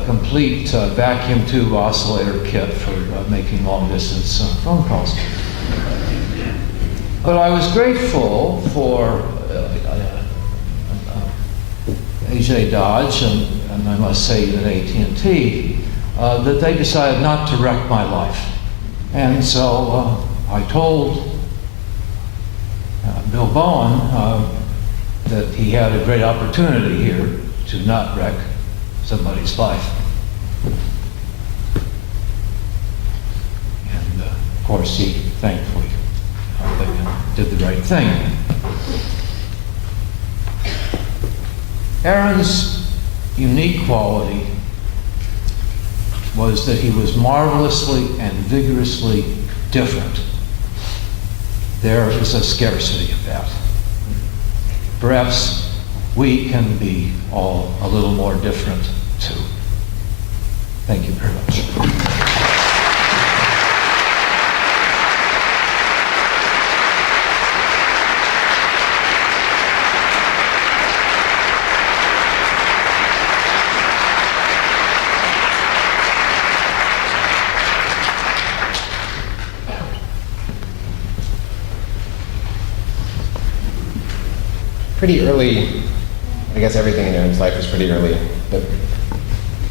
complete vacuum tube oscillator kit for making long-distance phone calls. But I was grateful for AJ Dodge, and I must say even AT&T, that they decided not to wreck my life. And so I told Bill Bowen that he had a great opportunity here to not wreck somebody's life. And of course, he thankfully did the right thing. Aaron's unique quality was that he was marvelously and vigorously different. There is a scarcity of that. Perhaps we can be all a little more different too. Thank you very much. Pretty early, I guess everything in Aaron's life was pretty early, but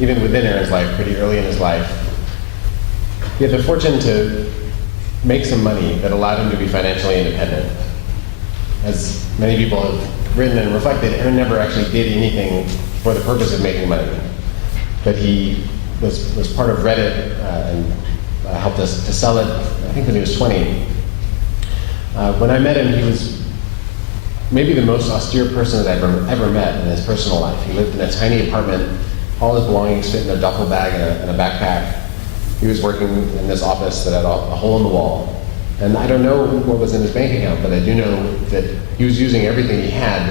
even within Aaron's life, pretty early in his life, he had the fortune to make some money that allowed him to be financially independent. As many people have written and reflected, Aaron never actually did anything for the purpose of making money. But he was part of Reddit and helped us to sell it, I think when he was 20. When I met him, he was maybe the most austere person that I've ever met in his personal life. He lived in a tiny apartment, all his belongings fit in a duffel bag and a backpack. He was working in this office that had a hole in the wall. And I don't know what was in his bank account, but I do know that he was using everything he had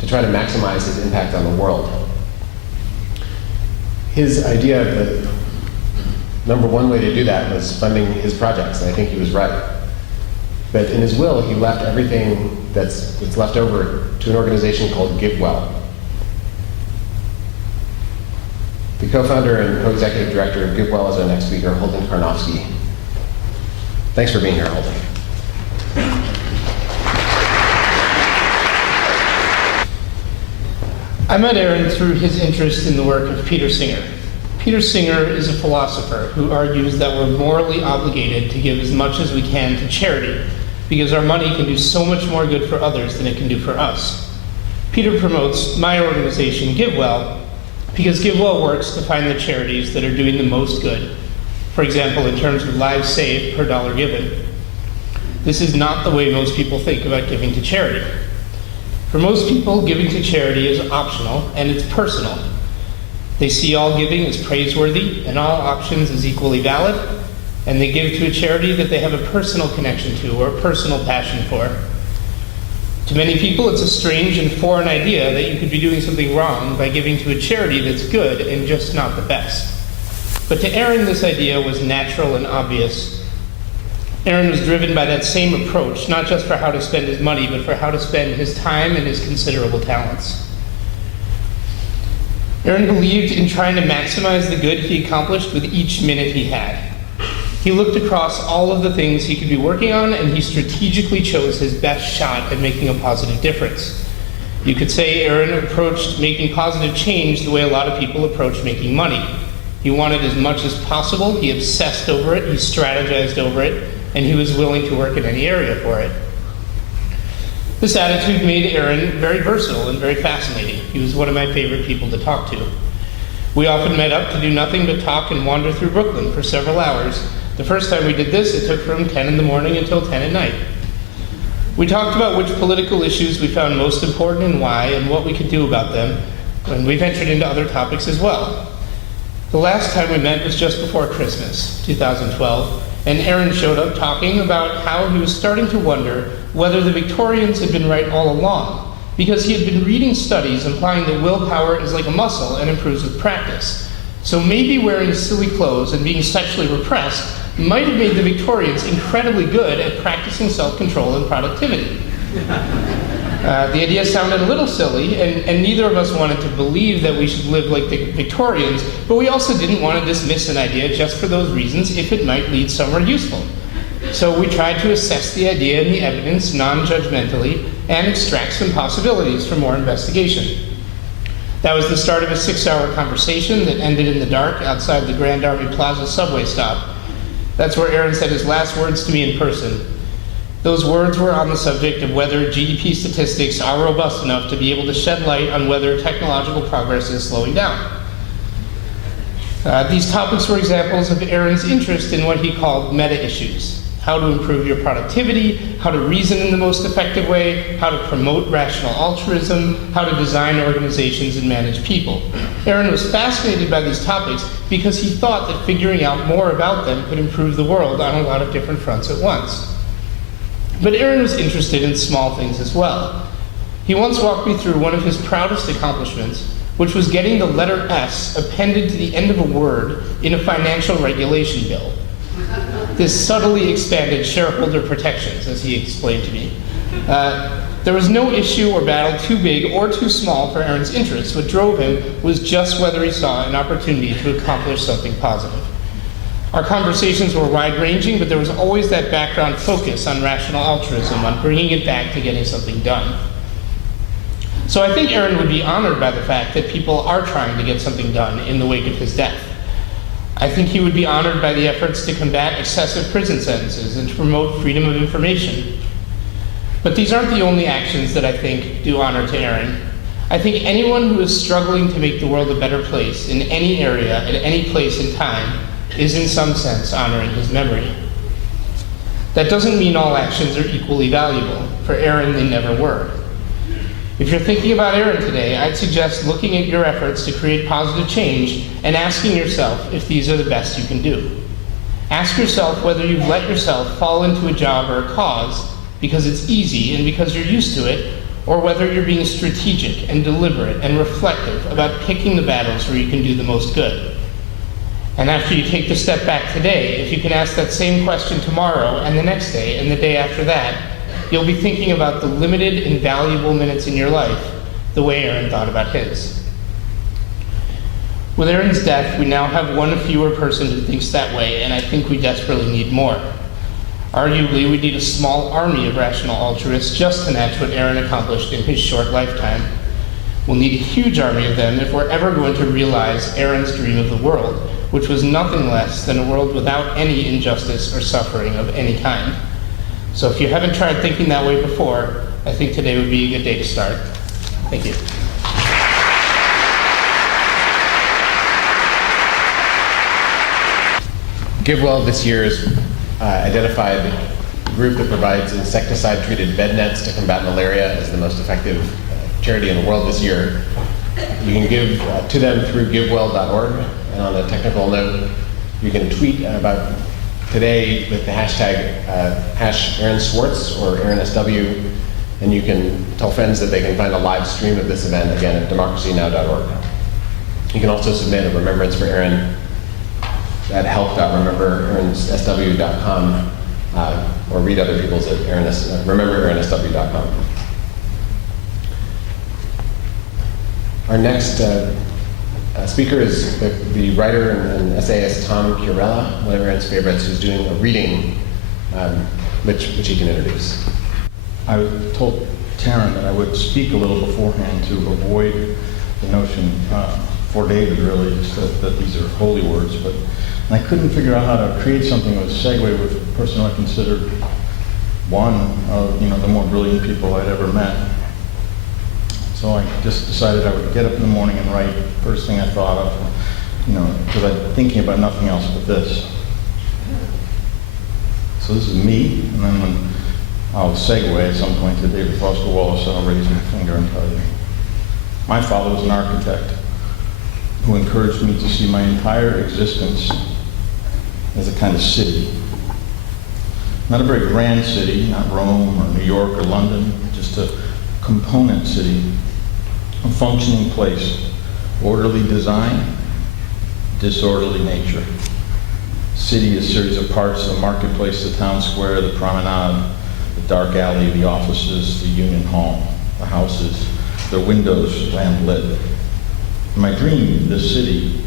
to try to maximize his impact on the world. His idea of the number one way to do that was funding his projects, and I think he was right. But in his will, he left everything that's left over to an organization called GiveWell. The co-founder and co-executive director of GiveWell is our next speaker, Holden Karnofsky. Thanks for being here, Holden. I met Aaron through his interest in the work of Peter Singer. Peter Singer is a philosopher who argues that we're morally obligated to give as much as we can to charity, because our money can do so much more good for others than it can do for us. Peter promotes my organization, GiveWell, because GiveWell works to find the charities that are doing the most good. For example, in terms of lives saved per dollar given. This is not the way most people think about giving to charity. For most people, giving to charity is optional and it's personal. They see all giving as praiseworthy and all options as equally valid, and they give to a charity that they have a personal connection to or a personal passion for. To many people, it's a strange and foreign idea that you could be doing something wrong by giving to a charity that's good and just not the best. But to Aaron, this idea was natural and obvious. Aaron was driven by that same approach, not just for how to spend his money, but for how to spend his time and his considerable talents. Aaron believed in trying to maximize the good he accomplished with each minute he had. He looked across all of the things he could be working on, and he strategically chose his best shot at making a positive difference. You could say Aaron approached making positive change the way a lot of people approach making money. He wanted as much as possible, he obsessed over it, he strategized over it, and he was willing to work in any area for it. This attitude made Aaron very versatile and very fascinating. He was one of my favorite people to talk to. We often met up to do nothing but talk and wander through Brooklyn for several hours. The first time we did this, it took from 10 in the morning until 10 at night. We talked about which political issues we found most important and why, and what we could do about them, and we ventured into other topics as well. The last time we met was just before Christmas, 2012, and Aaron showed up talking about how he was starting to wonder whether the Victorians had been right all along, because he had been reading studies implying that willpower is like a muscle and improves with practice. So maybe wearing silly clothes and being sexually repressed might have made the Victorians incredibly good at practicing self-control and productivity. The idea sounded a little silly, and neither of us wanted to believe that we should live like the Victorians, but we also didn't want to dismiss an idea just for those reasons if it might lead somewhere useful. So we tried to assess the idea and the evidence non-judgmentally and extract some possibilities for more investigation. That was the start of a 6-hour conversation that ended in the dark outside the Grand Army Plaza subway stop. That's where Aaron said his last words to me in person. Those words were on the subject of whether GDP statistics are robust enough to be able to shed light on whether technological progress is slowing down. These topics were examples of Aaron's interest in what he called meta-issues. How to improve your productivity, how to reason in the most effective way, how to promote rational altruism, how to design organizations and manage people. Aaron was fascinated by these topics because he thought that figuring out more about them could improve the world on a lot of different fronts at once. But Aaron was interested in small things as well. He once walked me through one of his proudest accomplishments, which was getting the letter S appended to the end of a word in a financial regulation bill. This subtly expanded shareholder protections, as he explained to me. There was no issue or battle too big or too small for Aaron's interests. What drove him was just whether he saw an opportunity to accomplish something positive. Our conversations were wide-ranging, but there was always that background focus on rational altruism, on bringing it back to getting something done. So I think Aaron would be honored by the fact that people are trying to get something done in the wake of his death. I think he would be honored by the efforts to combat excessive prison sentences and to promote freedom of information. But these aren't the only actions that I think do honor to Aaron. I think anyone who is struggling to make the world a better place in any area, at any place in time, is in some sense honoring his memory. That doesn't mean all actions are equally valuable. For Aaron, they never were. If you're thinking about Aaron today, I'd suggest looking at your efforts to create positive change and asking yourself if these are the best you can do. Ask yourself whether you've let yourself fall into a job or a cause because it's easy and because you're used to it, or whether you're being strategic and deliberate and reflective about picking the battles where you can do the most good. And after you take the step back today, if you can ask that same question tomorrow and the next day and the day after that, you'll be thinking about the limited and valuable minutes in your life the way Aaron thought about his. With Aaron's death, we now have one fewer person who thinks that way, and I think we desperately need more. Arguably, we need a small army of rational altruists just to match what Aaron accomplished in his short lifetime. We'll need a huge army of them if we're ever going to realize Aaron's dream of the world, which was nothing less than a world without any injustice or suffering of any kind. So if you haven't tried thinking that way before, I think today would be a good day to start. Thank you. GiveWell this year has identified a group that provides insecticide-treated bed nets to combat malaria as the most effective charity in the world this year. You can give to them through givewell.org, and on a technical note, you can tweet about today with the hashtag Aaron Swartz or AaronSW, and you can tell friends that they can find a live stream of this event again at democracynow.org. You can also submit a remembrance for Aaron at help.rememberearnsw.com, or read other people's at rememberearnsw.com. Our next speaker is the writer and essayist Tom Chiarella, one of Aaron's favorites, who's doing a reading which he can introduce. I told Taren that I would speak a little beforehand to avoid the notion, for David really, just that these are holy words, but and I couldn't figure out how to create something that would segue with a person I considered one of the more brilliant people I'd ever met. So I just decided I would get up in the morning and write first thing I thought of, because I'm thinking about nothing else but this. So this is me, and then when I'll segue at some point to David Foster Wallace, and I'll raise my finger and tell you. My father was an architect who encouraged me to see my entire existence as a kind of city. Not a very grand city, not Rome or New York or London, just a component city, a functioning place, orderly design, disorderly nature. City is a series of parts: the marketplace, the town square, the promenade, the dark alley, the offices, the union hall, the houses, the windows lamplit. In my dream, this city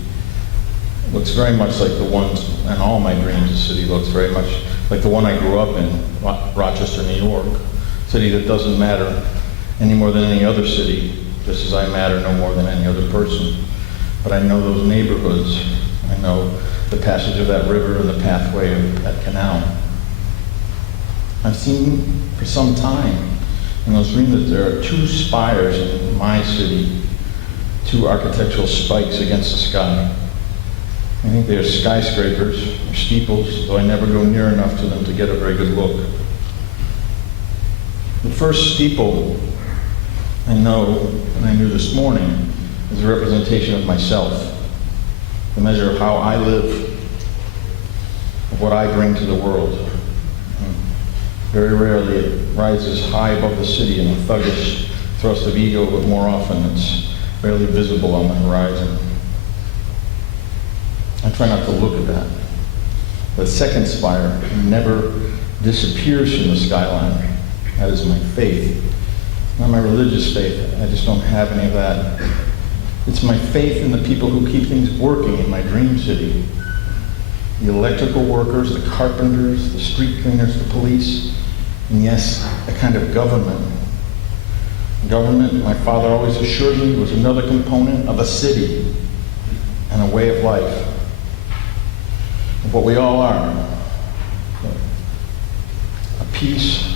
looks very much like the ones, and all my dreams, the city looks very much like the one I grew up in, Rochester, New York. A city that doesn't matter any more than any other city, just as I matter no more than any other person. But I know those neighborhoods. I know the passage of that river and the pathway of that canal. I've seen for some time in those dreams that there are two spires in my city, two architectural spikes against the sky. I think they are skyscrapers or steeples, though I never go near enough to them to get a very good look. The first steeple I know, and I knew this morning, is a representation of myself, the measure of how I live, of what I bring to the world. Very rarely it rises high above the city in a thuggish thrust of ego, but more often it's barely visible on the horizon. I try not to look at that. The second spire never disappears from the skyline. That is my faith. Not my religious faith. I just don't have any of that. It's my faith in the people who keep things working in my dream city. The electrical workers, the carpenters, the street cleaners, the police, and yes, a kind of government. Government, my father always assured me, was another component of a city and a way of life, of what we all are. A piece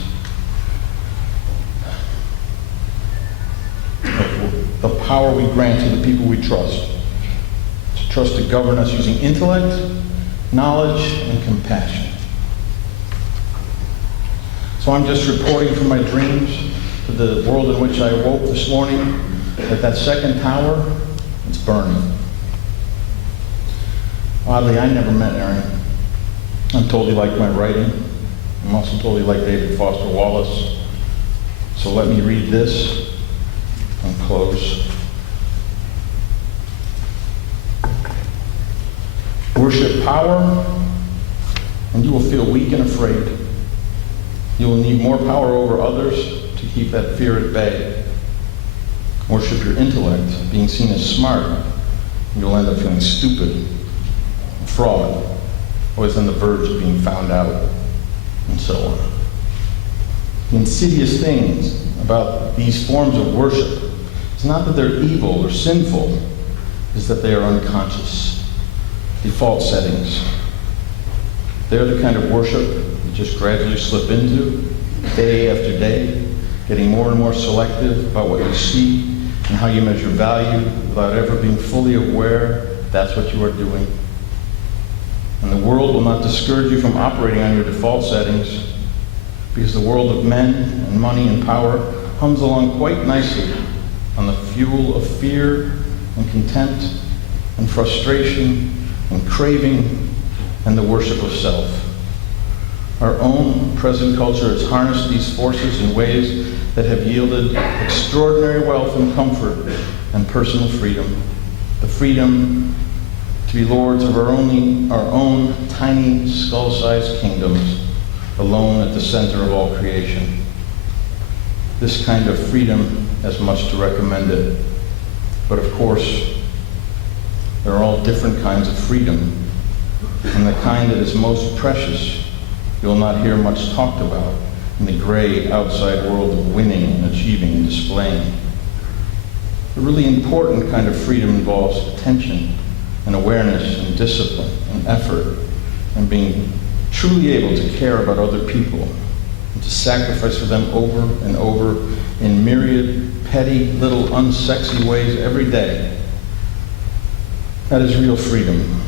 of the power we grant to the people we trust. To trust to govern us using intellect, knowledge, and compassion. So I'm just reporting from my dreams to the world in which I awoke this morning, that second tower, it's burning. Oddly, I never met Aaron. I'm told he liked my writing. I'm also told he liked David Foster Wallace. So let me read this and close. Worship power, and you will feel weak and afraid. You will need more power over others to keep that fear at bay. Worship your intellect, being seen as smart. You'll end up feeling stupid, a fraud, always on the verge of being found out, and so on. The insidious things about these forms of worship is not that they're evil or sinful, it's that they are unconscious, default settings. They're the kind of worship you just gradually slip into, day after day, getting more and more selective about what you see and how you measure value without ever being fully aware that's what you are doing. And the world will not discourage you from operating on your default settings, because the world of men and money and power hums along quite nicely on the fuel of fear and contempt and frustration and craving and the worship of self. Our own present culture has harnessed these forces in ways that have yielded extraordinary wealth and comfort and personal freedom. The freedom to be lords of our own tiny skull-sized kingdoms, alone at the center of all creation. This kind of freedom has much to recommend it, but of course, there are all different kinds of freedom, and the kind that is most precious you'll not hear much talked about in the gray outside world of winning and achieving and displaying. The really important kind of freedom involves attention and awareness and discipline and effort and being truly able to care about other people and to sacrifice for them over and over in myriad, petty, little, unsexy ways every day. That is real freedom.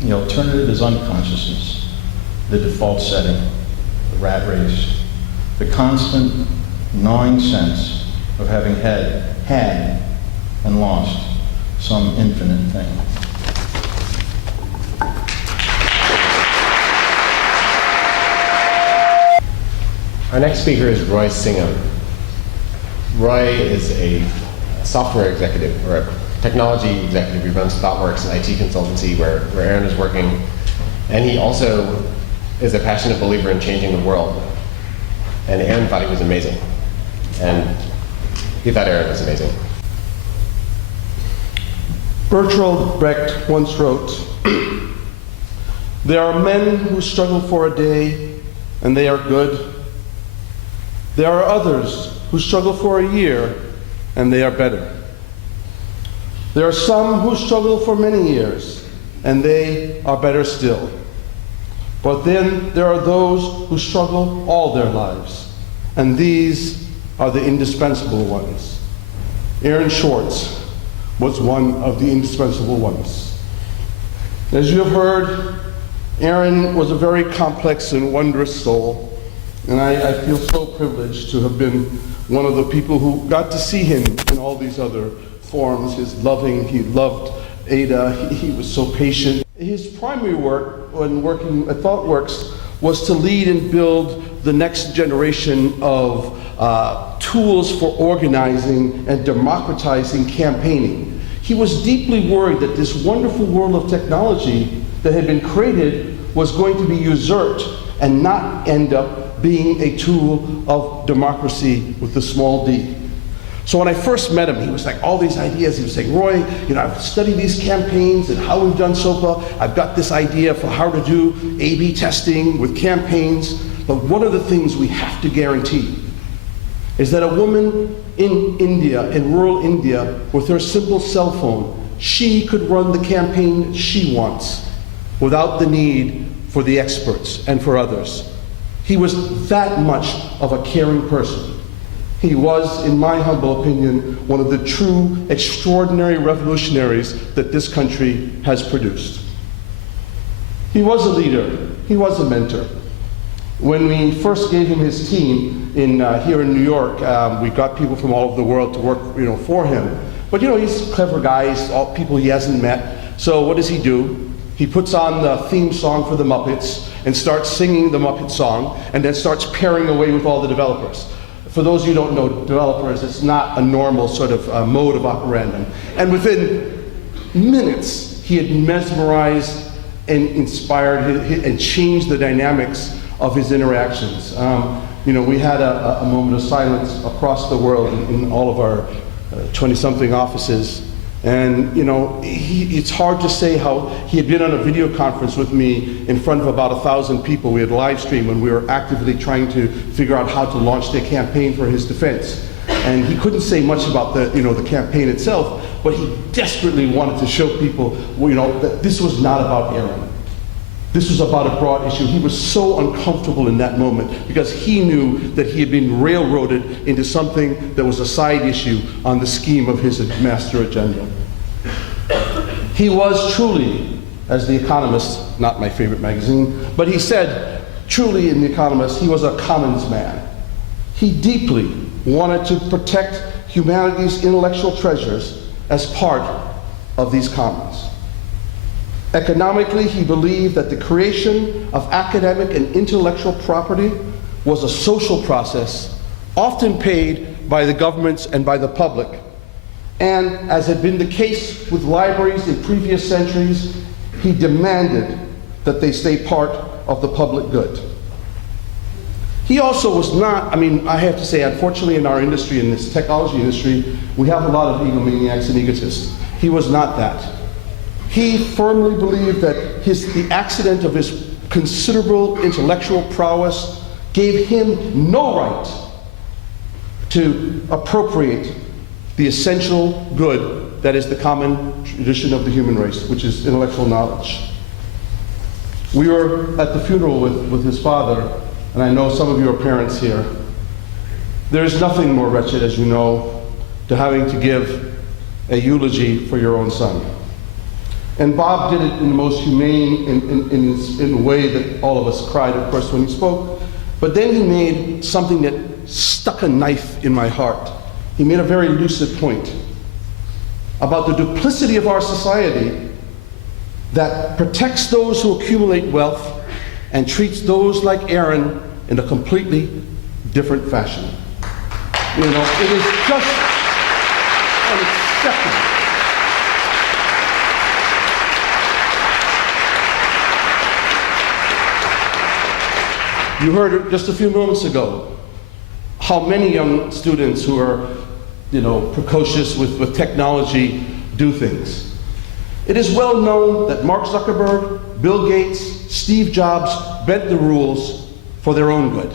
The alternative is unconsciousness, the default setting, the rat race, the constant, gnawing sense of having had and lost some infinite thing. Our next speaker is Roy Singham. Roy is a software executive or a technology executive. He runs ThoughtWorks, an IT consultancy where Aaron is working. And he also is a passionate believer in changing the world. And Aaron thought he was amazing. And he thought Aaron was amazing. Bertolt Brecht once wrote, "There are men who struggle for a day and they are good. There are others who struggle for a year and they are better. There are some who struggle for many years and they are better still. But then there are those who struggle all their lives, and these are the indispensable ones." Aaron Swartz was one of the indispensable ones. As you have heard, Aaron was a very complex and wondrous soul, and I feel so privileged to have been one of the people who got to see him in all these other forms. His loving, he loved Ada, he was so patient. His primary work when working at ThoughtWorks was to lead and build the next generation of tools for organizing and democratizing campaigning. He was deeply worried that this wonderful world of technology that had been created was going to be usurped and not end up being a tool of democracy with a small d. So when I first met him, he was like all these ideas. He was saying, "Roy, I've studied these campaigns and how we've done so far. I've got this idea for how to do A/B testing with campaigns. But one of the things we have to guarantee is that a woman in India, in rural India, with her simple cell phone, she could run the campaign she wants without the need for the experts and for others." He was that much of a caring person. He was, in my humble opinion, one of the true extraordinary revolutionaries that this country has produced. He was a leader. He was a mentor. When we first gave him his team here in New York, we got people from all over the world to work, for him. But he's a clever guy. He's all people he hasn't met. So what does he do? He puts on the theme song for the Muppets and starts singing the Muppet song, and then starts pairing away with all the developers. For those of you who don't know developers, it's not a normal sort of mode of operandum. And within minutes, he had mesmerized and inspired and changed the dynamics of his interactions. We had a moment of silence across the world in all of our 20-something offices. And, it's hard to say how he had been on a video conference with me in front of about 1,000 people. We had live streamed when we were actively trying to figure out how to launch the campaign for his defense. And he couldn't say much about the campaign itself, but he desperately wanted to show people, that this was not about Aaron. This was about a broad issue. He was so uncomfortable in that moment because he knew that he had been railroaded into something that was a side issue on the scheme of his master agenda. He was truly, as The Economist, not my favorite magazine, but he said, truly in The Economist, he was a commons man. He deeply wanted to protect humanity's intellectual treasures as part of these commons. Economically, he believed that the creation of academic and intellectual property was a social process, often paid by the governments and by the public, And as had been the case with libraries in previous centuries, he demanded that they stay part of the public good. He also was not, I have to say, unfortunately in our industry, in this technology industry, we have a lot of egomaniacs and egotists. He was not that. He firmly believed that the accident of his considerable intellectual prowess gave him no right to appropriate the essential good that is the common tradition of the human race, which is intellectual knowledge. We were at the funeral with his father, and I know some of you are parents here. There's nothing more wretched, as you know, to having to give a eulogy for your own son. And Bob did it in the most humane, in a way that all of us cried, of course, when he spoke. But then he made something that stuck a knife in my heart. He made a very lucid point about the duplicity of our society that protects those who accumulate wealth and treats those like Aaron in a completely different fashion. You know, it is just unacceptable. You heard just a few moments ago how many young students who are, precocious with technology do things. It is well known that Mark Zuckerberg, Bill Gates, Steve Jobs bent the rules for their own good.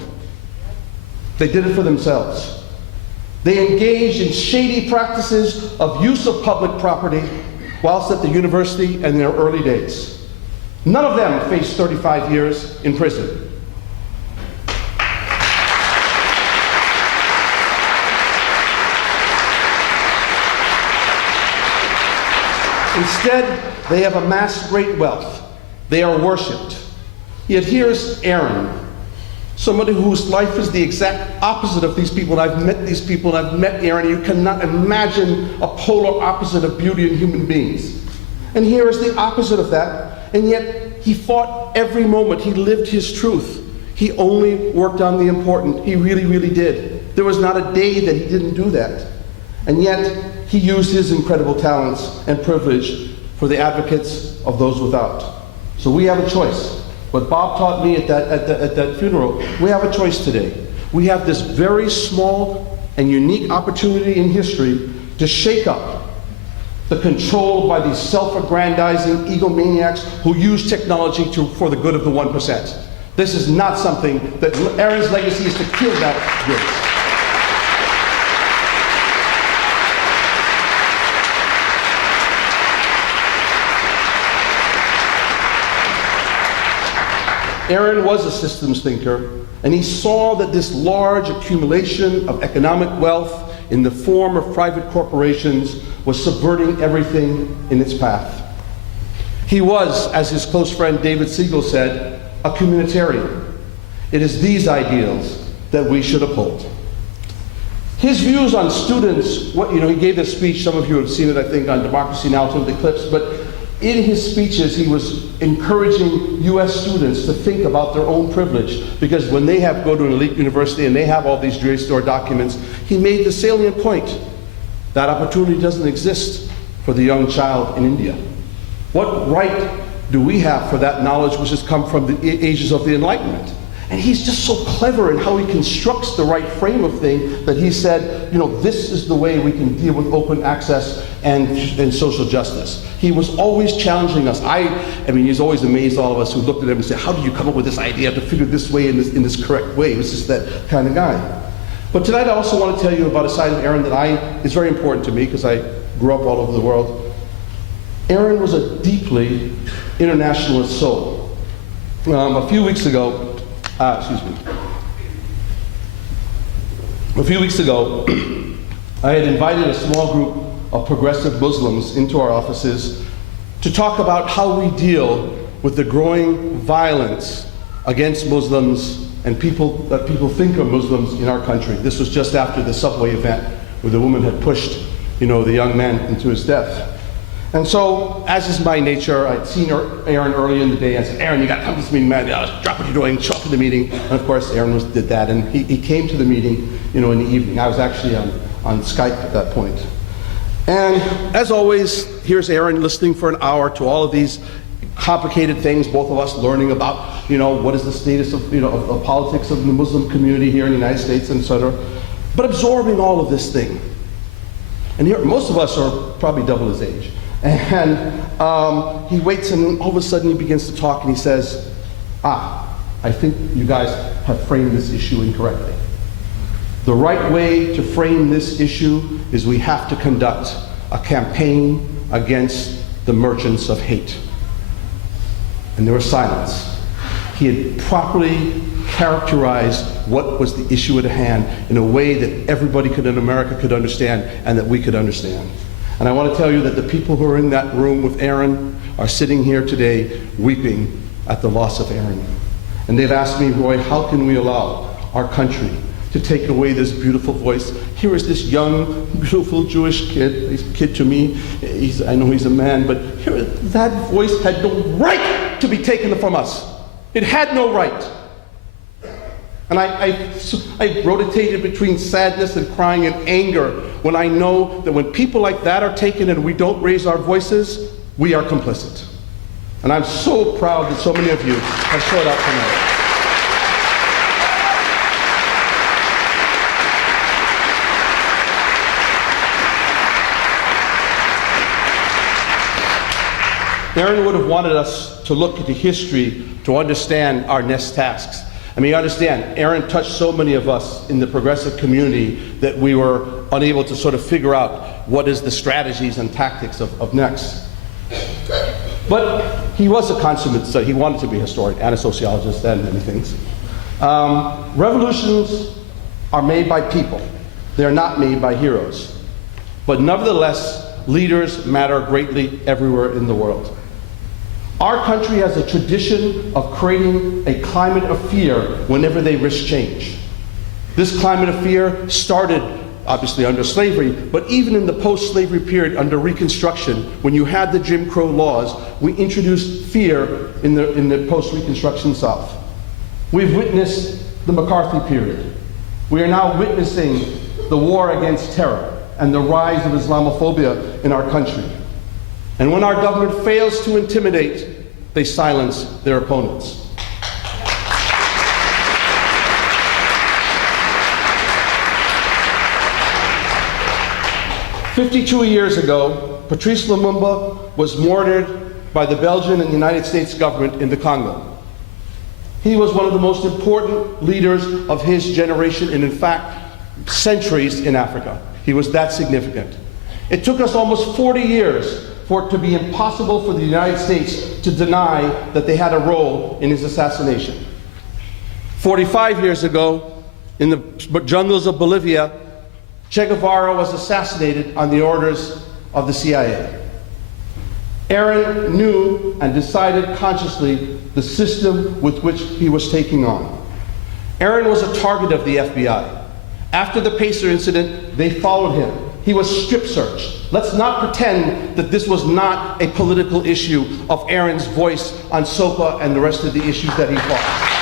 They did it for themselves. They engaged in shady practices of use of public property whilst at the university in their early days. None of them faced 35 years in prison. Instead, they have amassed great wealth. They are worshipped. Yet here's Aaron, somebody whose life is the exact opposite of these people. And I've met these people, and I've met Aaron. You cannot imagine a polar opposite of beauty in human beings. And here is the opposite of that. And yet, he fought every moment. He lived his truth. He only worked on the important. He really, really did. There was not a day that he didn't do that. And yet, he used his incredible talents and privilege for the advocates of those without. So we have a choice. What Bob taught me at that funeral, we have a choice today. We have this very small and unique opportunity in history to shake up the control by these self-aggrandizing egomaniacs who use technology for the good of the 1%. This is not something that Aaron's legacy is to kill that good. Aaron was a systems thinker, and he saw that this large accumulation of economic wealth in the form of private corporations was subverting everything in its path. He was, as his close friend David Siegel said, a communitarian. It is these ideals that we should uphold. His views on students, he gave this speech, some of you have seen it, I think, on Democracy Now! Some of the clips, but in his speeches, he was encouraging U.S. students to think about their own privilege, because when they go to an elite university and they have all these jewelry store documents, he made the salient point that opportunity doesn't exist for the young child in India. What right do we have for that knowledge which has come from the ages of the Enlightenment? And he's just so clever in how he constructs the right frame of thing that he said, this is the way we can deal with open access and social justice. He was always challenging us. He's always amazed all of us who looked at him and said, how did you come up with this idea to figure this way in this correct way? He was just that kind of guy. But tonight I also want to tell you about a side of Aaron that is very important to me because I grew up all over the world. Aaron was a deeply internationalist soul. A few weeks ago, I had invited a small group of progressive Muslims into our offices to talk about how we deal with the growing violence against Muslims and people that people think are Muslims in our country. This was just after the subway event where the woman had pushed, the young man into his death. And so, as is my nature, I'd seen Aaron earlier in the day. I said, Aaron, you got to come to this meeting, man. Drop what you're doing, show up to the meeting. And of course, Aaron did that, and he came to the meeting, in the evening. I was actually on Skype at that point. And as always, here's Aaron listening for an hour to all of these complicated things, both of us learning about, what is the status of, of politics of the Muslim community here in the United States, etc. But absorbing all of this thing. And here, most of us are probably double his age. And he waits, and all of a sudden he begins to talk, and he says, I think you guys have framed this issue incorrectly. The right way to frame this issue is we have to conduct a campaign against the merchants of hate. And there was silence. He had properly characterized what was the issue at hand in a way that everybody in America could understand and that we could understand. And I want to tell you that the people who are in that room with Aaron are sitting here today weeping at the loss of Aaron. And they've asked me, Roy, how can we allow our country to take away this beautiful voice? Here is this young, beautiful Jewish kid. He's a kid to me. I know he's a man, but here, that voice had no right to be taken from us. It had no right. And I rotated between sadness and crying and anger when I know that when people like that are taken and we don't raise our voices, we are complicit. And I'm so proud that so many of you have showed up tonight. Aaron would have wanted us to look into history to understand our next tasks. I mean, you understand, Aaron touched so many of us in the progressive community that we were unable to sort of figure out what is the strategies and tactics of next. But he was a consummate, so he wanted to be a historian and a sociologist and many things. Revolutions are made by people. They're not made by heroes. But nevertheless, leaders matter greatly everywhere in the world. Our country has a tradition of creating a climate of fear whenever they risk change. This climate of fear started obviously under slavery, but even in the post-slavery period under Reconstruction, when you had the Jim Crow laws, we introduced fear in the post-Reconstruction South. We've witnessed the McCarthy period. We are now witnessing the war against terror and the rise of Islamophobia in our country. And when our government fails to intimidate, they silence their opponents. "52 years ago, Patrice Lumumba was martyred by the Belgian and United States government in the Congo. He was one of the most important leaders of his generation and, in fact, centuries in Africa. He was that significant. It took us almost 40 years for it to be impossible for the United States to deny that they had a role in his assassination. 45 years ago, in the jungles of Bolivia, Che Guevara was assassinated on the orders of the CIA. Aaron knew and decided consciously the system with which he was taking on. Aaron was a target of the FBI. After the Pacer incident, they followed him. He was strip searched. Let's not pretend that this was not a political issue of Aaron's voice on SOPA and the rest of the issues that he fought.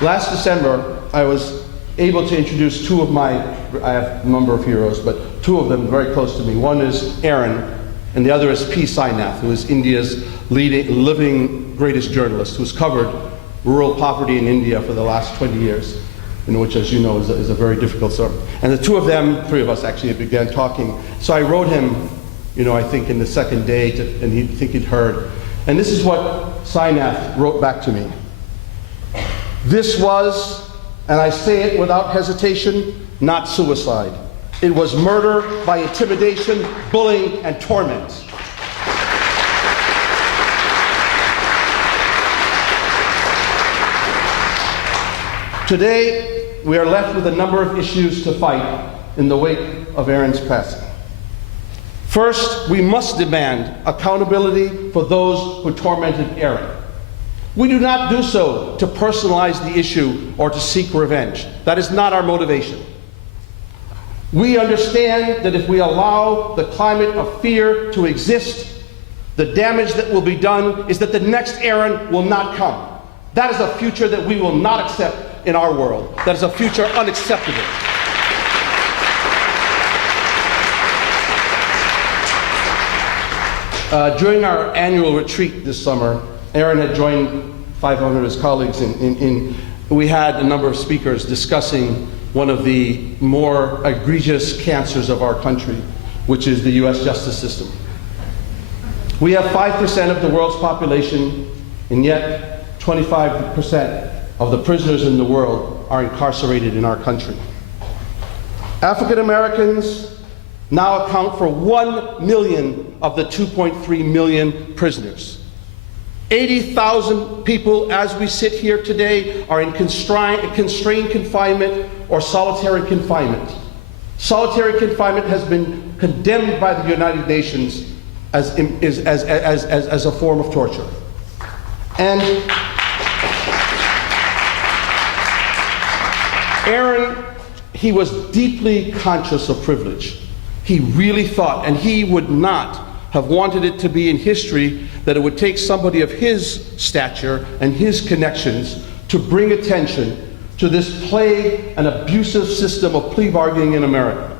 Last December, I was able to introduce two of my, I have a number of heroes, but two of them very close to me. One is Aaron, and the other is P. Sainath, who is India's living greatest journalist, who's covered rural poverty in India for the last 20 years, which, as you know, is a very difficult story. And the two of them, three of us actually, began talking. So I wrote him, I think in the second day, and I think he'd heard. And this is what Sainath wrote back to me. "This was, and I say it without hesitation, not suicide. It was murder by intimidation, bullying, and torment. Today, we are left with a number of issues to fight in the wake of Aaron's passing. First, we must demand accountability for those who tormented Aaron. We do not do so to personalize the issue or to seek revenge. That is not our motivation. We understand that if we allow the climate of fear to exist, the damage that will be done is that the next Aaron will not come. That is a future that we will not accept in our world. That is a future unacceptable. During our annual retreat this summer, Aaron had joined 500 of his colleagues we had a number of speakers discussing one of the more egregious cancers of our country, which is the US justice system. We have 5% of the world's population, and yet 25% of the prisoners in the world are incarcerated in our country. African Americans now account for 1 million of the 2.3 million prisoners. 80,000 people, as we sit here today, are in constrained confinement or solitary confinement. Solitary confinement has been condemned by the United Nations as a form of torture. And Aaron, he was deeply conscious of privilege. He really thought, and he would not have wanted it to be in history, that it would take somebody of his stature and his connections to bring attention to this plague and abusive system of plea bargaining in America.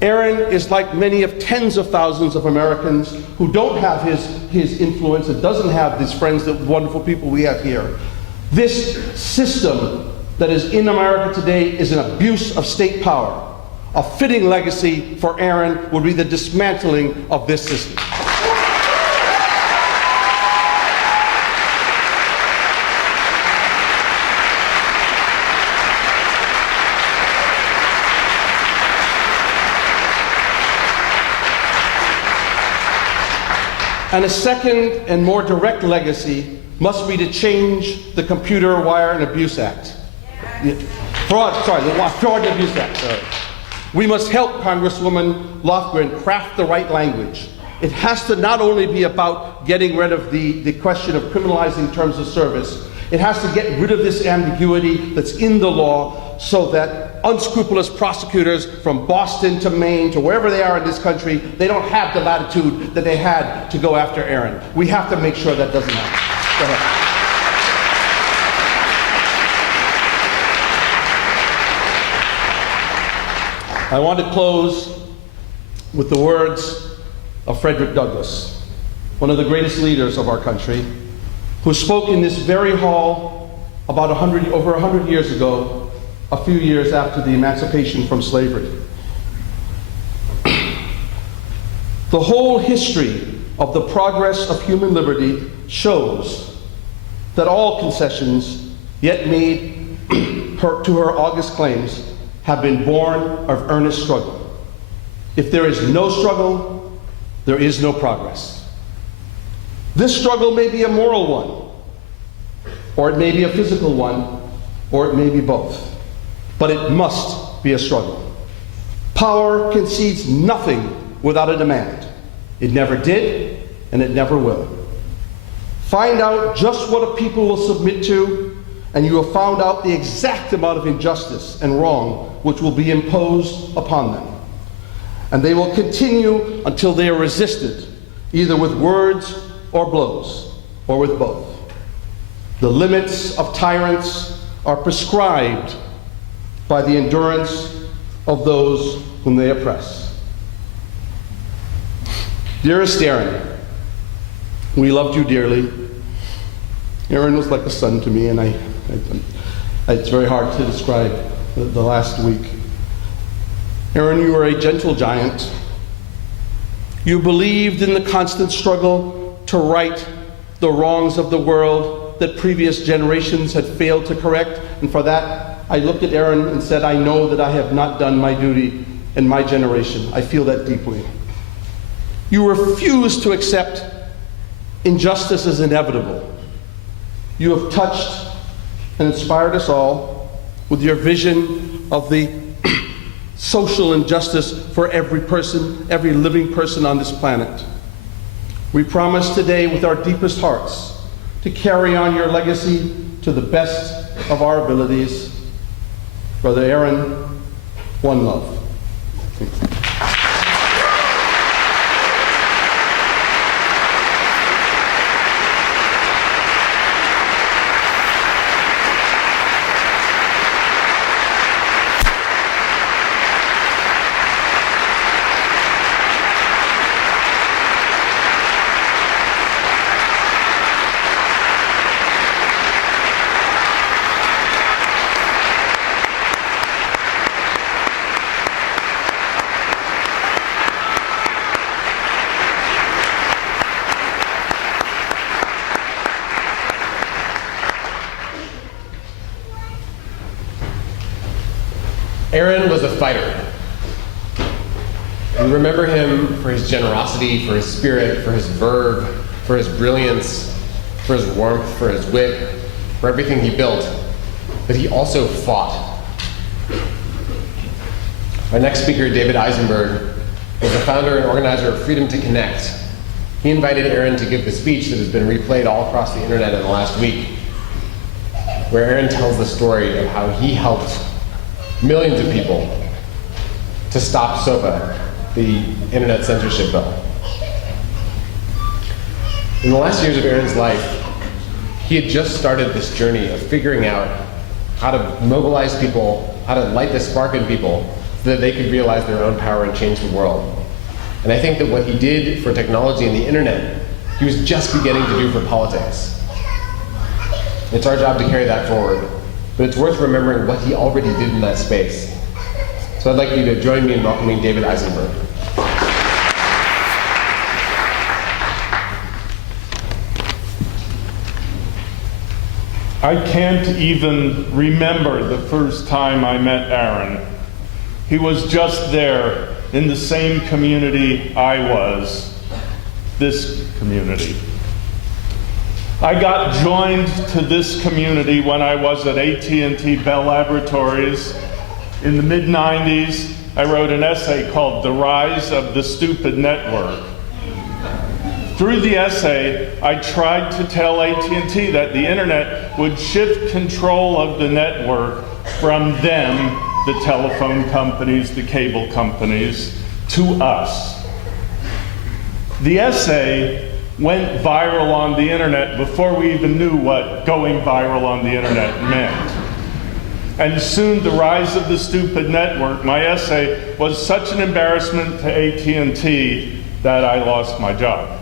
Aaron is like many of tens of thousands of Americans who don't have his influence and doesn't have these friends, the wonderful people we have here. This system that is in America today is an abuse of state power. A fitting legacy for Aaron would be the dismantling of this system. And a second and more direct legacy must be to change the Computer, Wire, and Abuse Act. The Fraud and Abuse Act. Sorry. We must help Congresswoman Lofgren craft the right language. It has to not only be about getting rid of the question of criminalizing terms of service, it has to get rid of this ambiguity that's in the law so that unscrupulous prosecutors from Boston to Maine to wherever they are in this country, they don't have the latitude that they had to go after Aaron. We have to make sure that doesn't happen. Go ahead. I want to close with the words of Frederick Douglass, one of the greatest leaders of our country, who spoke in this very hall about over 100 years ago, a few years after the emancipation from slavery. The whole history of the progress of human liberty shows that all concessions yet made to her august claims have been born of earnest struggle. If there is no struggle, there is no progress. This struggle may be a moral one, or it may be a physical one, or it may be both. But it must be a struggle. Power concedes nothing without a demand. It never did, and it never will. Find out just what a people will submit to, and you have found out the exact amount of injustice and wrong which will be imposed upon them. And they will continue until they are resisted, either with words or blows, or with both. The limits of tyrants are prescribed by the endurance of those whom they oppress. Dearest Aaron, we loved you dearly. Aaron was like a son to me, and it's very hard to describe the last week. Aaron, you were a gentle giant. You believed in the constant struggle to right the wrongs of the world that previous generations had failed to correct, and for that, I looked at Aaron and said, I know that I have not done my duty in my generation. I feel that deeply. You refused to accept injustice as inevitable. You have touched and inspired us all with your vision of the social injustice for every person, every living person on this planet. We promise today with our deepest hearts to carry on your legacy to the best of our abilities. Brother Aaron, one love. fighter. We remember him for his generosity, for his spirit, for his verve, for his brilliance, for his warmth, for his wit, for everything he built. But he also fought. Our next speaker, David Eisenberg, was the founder and organizer of Freedom to Connect. He invited Aaron to give the speech that has been replayed all across the internet in the last week, where Aaron tells the story of how he helped millions of people to stop SOPA, the internet censorship bill. In the last years of Aaron's life, he had just started this journey of figuring out how to mobilize people, how to light the spark in people so that they could realize their own power and change the world. And I think that what he did for technology and the internet, he was just beginning to do for politics. It's our job to carry that forward, but it's worth remembering what he already did in that space. So I'd like you to join me in welcoming David Eisenberg. I can't even remember the first time I met Aaron. He was just there in the same community I was, this community. I got joined to this community when I was at AT&T Bell Laboratories. In the mid-90s, I wrote an essay called The Rise of the Stupid Network. Through the essay, I tried to tell AT&T that the internet would shift control of the network from them, the telephone companies, the cable companies, to us. The essay went viral on the internet before we even knew what going viral on the internet meant. And soon the rise of the stupid network, my essay, was such an embarrassment to AT&T that I lost my job.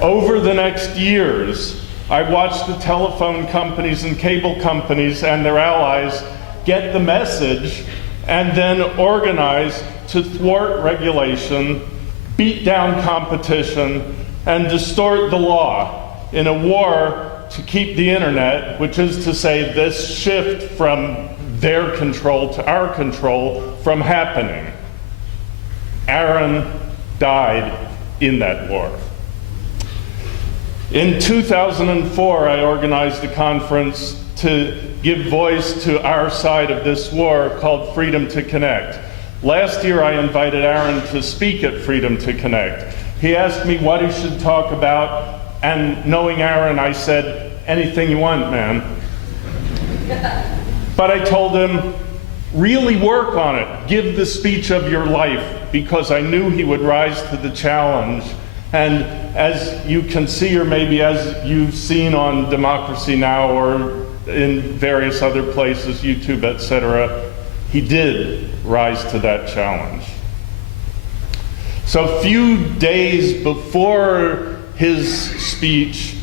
Over the next years, I watched the telephone companies and cable companies and their allies get the message and then organize to thwart regulation, beat down competition, and distort the law in a war to keep the internet, which is to say this shift from their control to our control, from happening. Aaron died in that war. In 2004, I organized a conference to give voice to our side of this war called Freedom to Connect. Last year, I invited Aaron to speak at Freedom to Connect. He asked me what he should talk about, and knowing Aaron, I said, anything you want, man. But I told him, really work on it. Give the speech of your life, because I knew he would rise to the challenge. And as you can see, or maybe as you've seen on Democracy Now! Or in various other places, YouTube, etc., he did rise to that challenge. So a few days before his speech,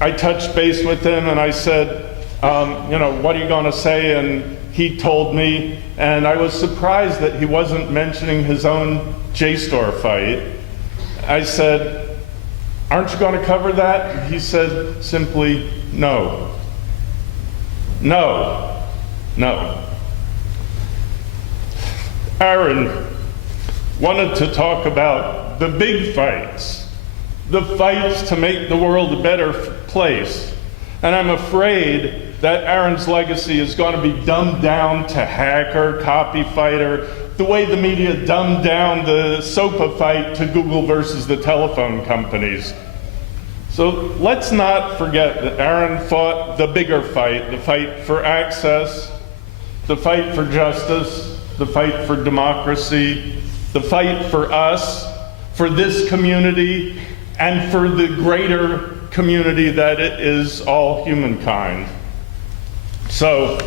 I touched base with him and I said, what are you going to say? And he told me, and I was surprised that he wasn't mentioning his own JSTOR fight. I said, aren't you going to cover that? He said simply, no. No. No. Aaron wanted to talk about the big fights, the fights to make the world a better place. And I'm afraid that Aaron's legacy is going to be dumbed down to hacker, copy fighter, the way the media dumbed down the SOPA fight to Google versus the telephone companies. So let's not forget that Aaron fought the bigger fight, the fight for access, the fight for justice, the fight for democracy, the fight for us, for this community, and for the greater community that it is all humankind. So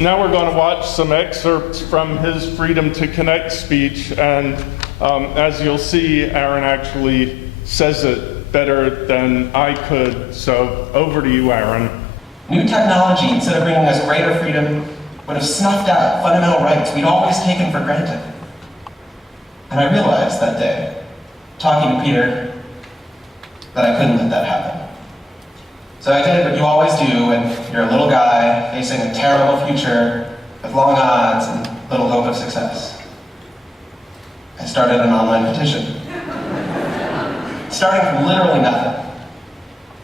now we're going to watch some excerpts from his Freedom to Connect speech, and as you'll see, Aaron actually says it better than I could. So over to you, Aaron. New technology, instead of bringing us greater freedom, would have snuffed out fundamental rights we'd always taken for granted. And I realized that day, talking to Peter, that I couldn't let that happen. So I did what you always do when you're a little guy facing a terrible future with long odds and little hope of success. I started an online petition. Starting from literally nothing.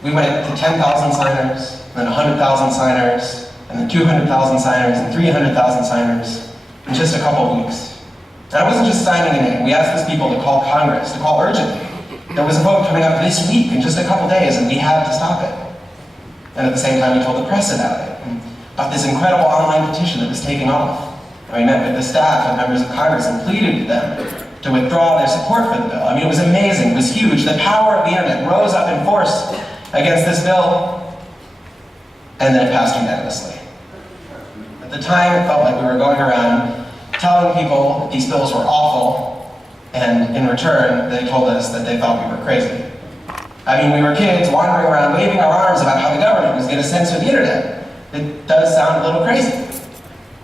We went to 10,000 signers, then 100,000 signers, and then 200,000 signers, and 300,000 signers in just a couple of weeks. And I wasn't just signing a name. We asked these people to call Congress, to call urgently. There was a vote coming up this week in just a couple days, and we had to stop it. And at the same time, we told the press about it, and about this incredible online petition that was taking off. And we met with the staff and members of Congress and pleaded with them to withdraw their support for the bill. I mean, it was amazing, it was huge. The power of the internet rose up in force against this bill, and then it passed unanimously. At the time, it felt like we were going around telling people that these bills were awful, and in return, they told us that they thought we were crazy. I mean, we were kids wandering around waving our arms about how the government was going to censor the internet. It does sound a little crazy.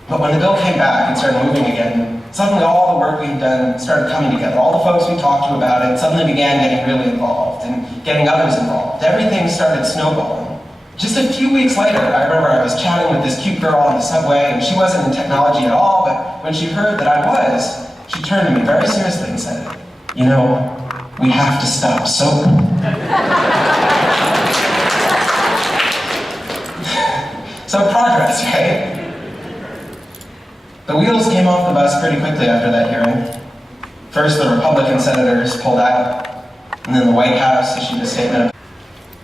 But when the bill came back and started moving again, suddenly all the work we'd done started coming together. All the folks we talked to about it suddenly began getting really involved and getting others involved. Everything started snowballing. Just a few weeks later, I remember I was chatting with this cute girl on the subway, and she wasn't in technology at all, but when she heard that I was, she turned to me very seriously and said, "You know, we have to stop soap." So progress, right? The wheels came off the bus pretty quickly after that hearing. First, the Republican senators pulled out, and then the White House issued a statement.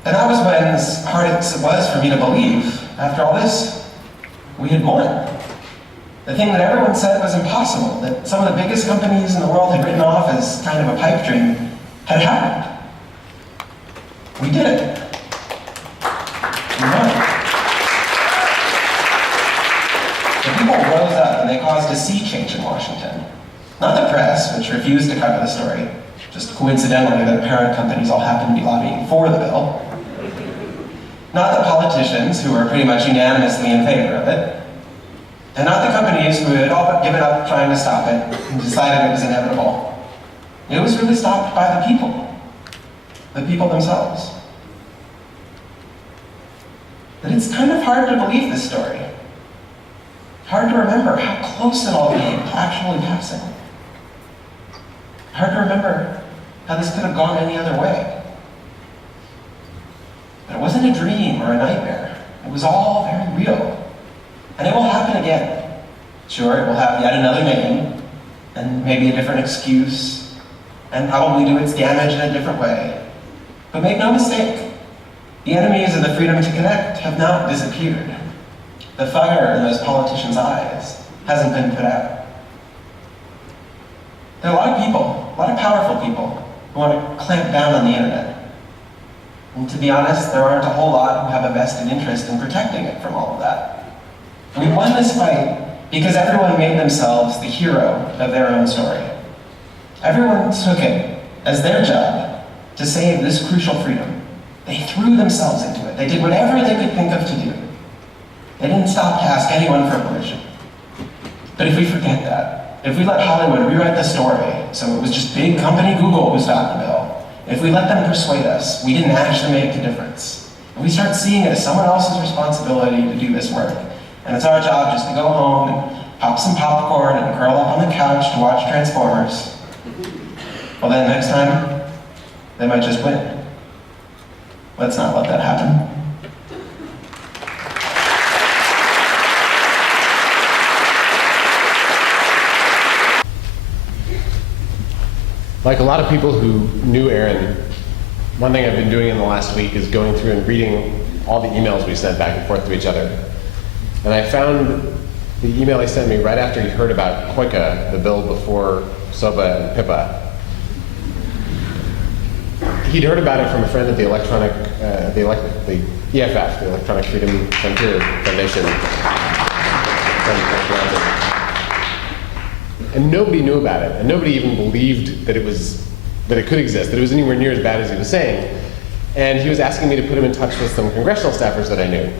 And that was when, as hard as it was for me to believe, after all this, we had won. The thing that everyone said was impossible, that some of the biggest companies in the world had written off as kind of a pipe dream, had happened. We did it. We won. The people rose up and they caused a sea change in Washington. Not the press, which refused to cover the story, just coincidentally their parent companies all happened to be lobbying for the bill. Not the politicians, who were pretty much unanimously in favor of it. And not the companies who had all but given up trying to stop it and decided it was inevitable. It was really stopped by the people themselves. But it's kind of hard to believe this story. Hard to remember how close it all came to actually passing. Hard to remember how this could have gone any other way. But it wasn't a dream or a nightmare. It was all very real. And it will happen again. Sure, it will have yet another name, and maybe a different excuse, and probably do its damage in a different way. But make no mistake, the enemies of the freedom to connect have not disappeared. The fire in those politicians' eyes hasn't been put out. There are a lot of people, a lot of powerful people, who want to clamp down on the internet. And to be honest, there aren't a whole lot who have a vested interest in protecting it from all of that. We won this fight because everyone made themselves the hero of their own story. Everyone took it as their job to save this crucial freedom. They threw themselves into it. They did whatever they could think of to do. They didn't stop to ask anyone for permission. But if we forget that, if we let Hollywood rewrite the story so it was just big company Google who stopped the bill, if we let them persuade us we didn't actually make the difference, if we start seeing it as someone else's responsibility to do this work, and it's our job just to go home and pop some popcorn and curl up on the couch to watch Transformers, well then next time, they might just win. Let's not let that happen. Like a lot of people who knew Aaron, one thing I've been doing in the last week is going through and reading all the emails we sent back and forth to each other. And I found the email he sent me right after he heard about KOICA, the bill before SOPA and PIPA. He'd heard about it from a friend at the EFF, the Electronic Freedom Frontier Foundation. And nobody knew about it, and nobody even believed that it could exist, that it was anywhere near as bad as he was saying. And he was asking me to put him in touch with some congressional staffers that I knew.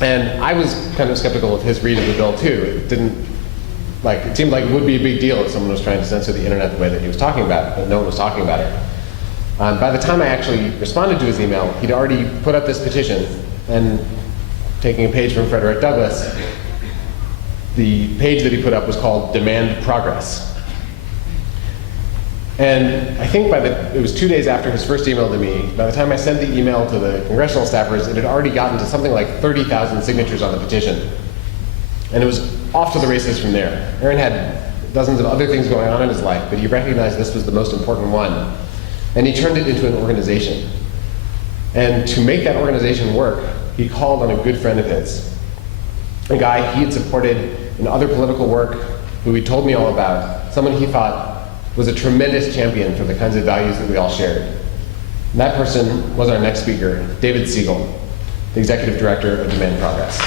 And I was kind of skeptical of his read of the bill too. It seemed like it would be a big deal if someone was trying to censor the internet the way that he was talking about it, but no one was talking about it. By the time I actually responded to his email, he'd already put up this petition, and taking a page from Frederick Douglass, the page that he put up was called Demand Progress. And I think it was 2 days after his first email to me, by the time I sent the email to the congressional staffers, it had already gotten to something like 30,000 signatures on the petition. And it was off to the races from there. Aaron had dozens of other things going on in his life, but he recognized this was the most important one. And he turned it into an organization. And to make that organization work, he called on a good friend of his, a guy he had supported in other political work, who he told me all about, someone he thought was a tremendous champion for the kinds of values that we all shared. And that person was our next speaker, David Siegel, the executive director of Demand Progress.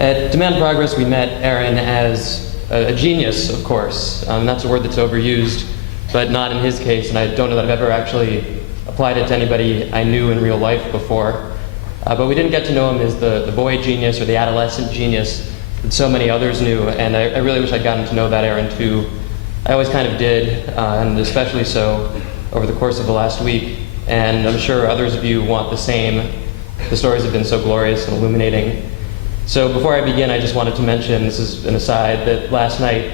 At Demand Progress, we met Aaron as a genius, of course. That's a word that's overused, but not in his case, and I don't know that I've ever actually applied it to anybody I knew in real life before. But we didn't get to know him as the boy genius or the adolescent genius that so many others knew, and I really wish I'd gotten to know that Aaron too. I always kind of did, and especially so over the course of the last week, and I'm sure others of you want the same. The stories have been so glorious and illuminating. So before I begin, I just wanted to mention, this is an aside, that last night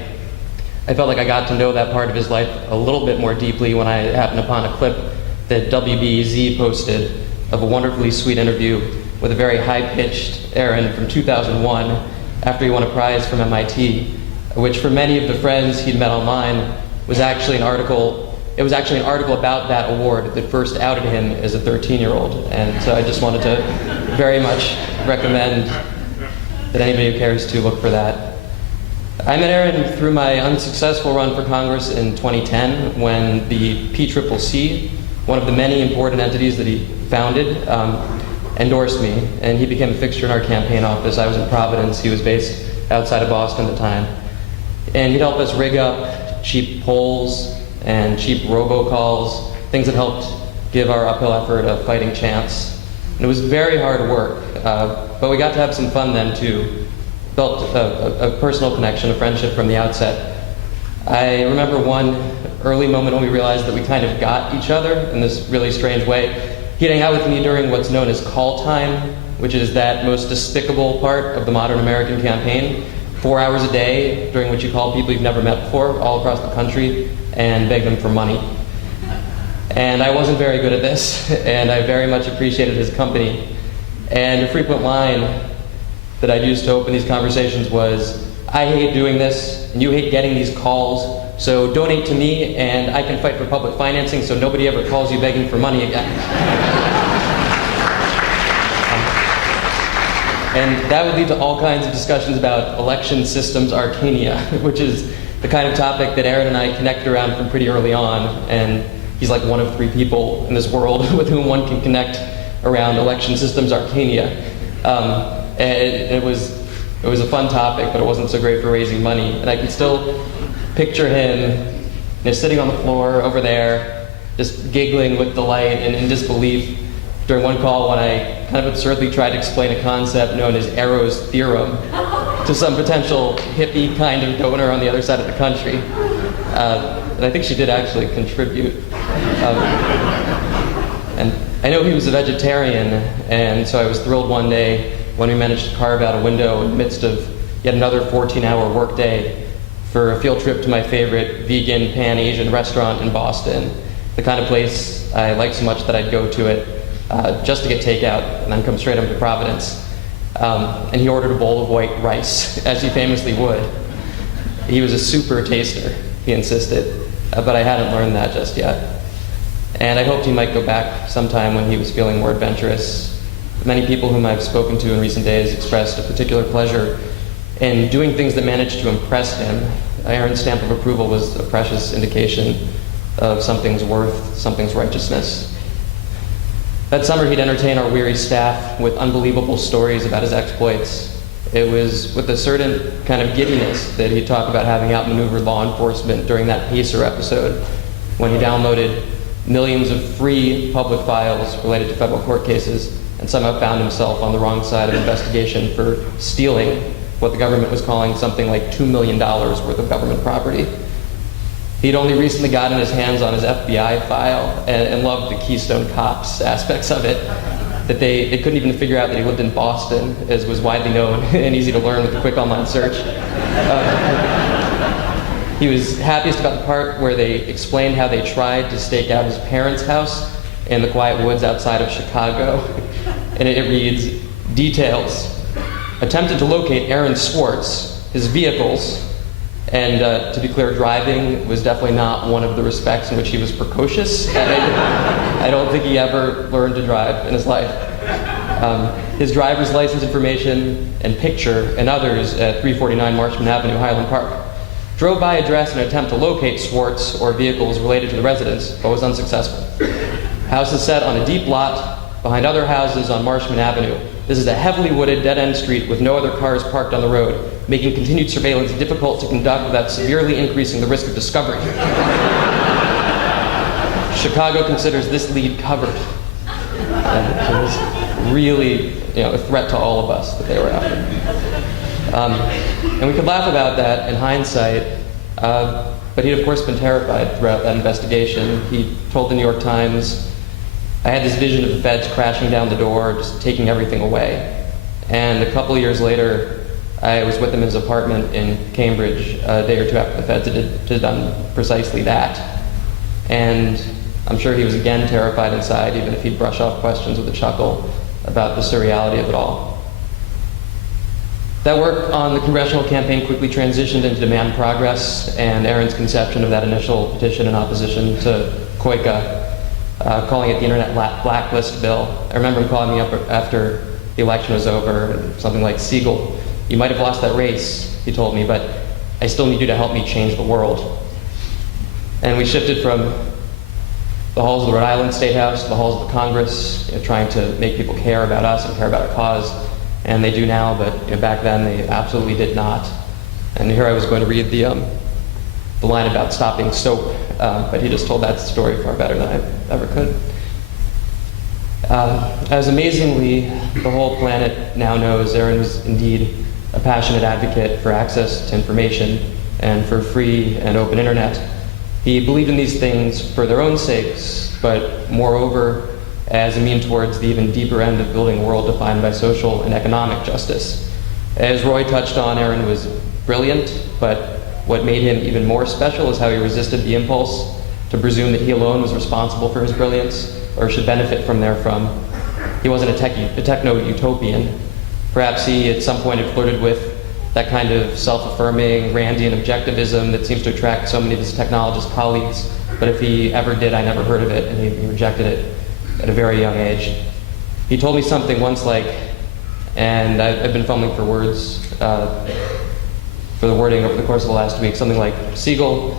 I felt like I got to know that part of his life a little bit more deeply when I happened upon a clip that WBEZ posted of a wonderfully sweet interview with a very high-pitched Aaron from 2001 after he won a prize from MIT, which for many of the friends he'd met online was actually an article. It was actually an article about that award that first outed him as a 13-year-old. And so I just wanted to very much recommend that anybody who cares to look for that. I met Aaron through my unsuccessful run for Congress in 2010 when the PCCC, one of the many important entities that he founded, endorsed me, and he became a fixture in our campaign office. I was in Providence. He was based outside of Boston at the time. And he'd help us rig up cheap polls and cheap robocalls, things that helped give our uphill effort a fighting chance. And it was very hard work, but we got to have some fun then too. Built a personal connection, a friendship from the outset. I remember one early moment when we realized that we kind of got each other in this really strange way. He'd hang out with me during what's known as call time, which is that most despicable part of the modern American campaign. 4 hours a day during which you call people you've never met before all across the country and beg them for money. And I wasn't very good at this, and I very much appreciated his company. And a frequent line that I'd use to open these conversations was, I hate doing this, and you hate getting these calls, so donate to me, and I can fight for public financing so nobody ever calls you begging for money again. And that would lead to all kinds of discussions about election systems arcania, which is the kind of topic that Aaron and I connected around from pretty early on, and he's like one of 3 people in this world with whom one can connect around election systems arcania. And it was a fun topic, but it wasn't so great for raising money. And I can still picture him sitting on the floor over there, just giggling with delight and in disbelief during one call when I kind of absurdly tried to explain a concept known as Arrow's theorem to some potential hippie kind of donor on the other side of the country. And I think she did actually contribute. And I know he was a vegetarian, and so I was thrilled one day when we managed to carve out a window in the midst of yet another 14-hour workday for a field trip to my favorite vegan Pan-Asian restaurant in Boston, the kind of place I like so much that I'd go to it just to get takeout and then come straight up to Providence. And he ordered a bowl of white rice, as he famously would. He was a super taster, he insisted, but I hadn't learned that just yet. And I hoped he might go back sometime when he was feeling more adventurous. Many people whom I've spoken to in recent days expressed a particular pleasure in doing things that managed to impress him. Aaron's stamp of approval was a precious indication of something's worth, something's righteousness. That summer, he'd entertain our weary staff with unbelievable stories about his exploits. It was with a certain kind of giddiness that he'd talk about having outmaneuvered law enforcement during that Pacer episode, when he downloaded millions of free public files related to federal court cases and somehow found himself on the wrong side of investigation for stealing what the government was calling something like $2 million worth of government property. He'd only recently gotten his hands on his FBI file and loved the Keystone Cops aspects of it. That they couldn't even figure out that he lived in Boston, as was widely known and easy to learn with a quick online search. He was happiest about the part where they explained how they tried to stake out his parents' house in the quiet woods outside of Chicago. And it reads, details. Attempted to locate Aaron Swartz, his vehicles, and to be clear, driving was definitely not one of the respects in which he was precocious. I don't think he ever learned to drive in his life. His driver's license information and picture and others at 349 Marshman Avenue, Highland Park. Drove by address in an attempt to locate Swartz or vehicles related to the residence, but was unsuccessful. House is set on a deep lot behind other houses on Marshman Avenue. This is a heavily wooded, dead-end street with no other cars parked on the road, making continued surveillance difficult to conduct without severely increasing the risk of discovery. Chicago considers this lead covered. It was really, a threat to all of us that they were after. And we could laugh about that in hindsight, but he'd of course been terrified throughout that investigation. He told the New York Times, I had this vision of the feds crashing down the door, just taking everything away. And a couple of years later, I was with him in his apartment in Cambridge a day or two after the feds had done precisely that. And I'm sure he was again terrified inside, even if he'd brush off questions with a chuckle about the surreality of it all. That work on the congressional campaign quickly transitioned into Demand Progress and Aaron's conception of that initial petition in opposition to COICA, calling it the Internet Blacklist Bill. I remember him calling me up after the election was over, and something like, Siegel, you might have lost that race, he told me, but I still need you to help me change the world. And we shifted from the halls of the Rhode Island State House to the halls of the Congress, trying to make people care about us and care about our cause. And they do now, but back then they absolutely did not. And here I was going to read the line about stopping soap, but he just told that story far better than I ever could. As amazingly the whole planet now knows, Aaron was indeed a passionate advocate for access to information and for free and open internet. He believed in these things for their own sakes, but moreover, as a mean towards the even deeper end of building a world defined by social and economic justice. As Roy touched on, Aaron was brilliant, but what made him even more special is how he resisted the impulse to presume that he alone was responsible for his brilliance, or should benefit from therefrom. He wasn't a techno-utopian. Perhaps he at some point had flirted with that kind of self-affirming, Randian objectivism that seems to attract so many of his technologist colleagues, but if he ever did, I never heard of it, and he rejected it at a very young age. He told me something once like, and I've been fumbling for words, for the wording over the course of the last week, something like, Siegel,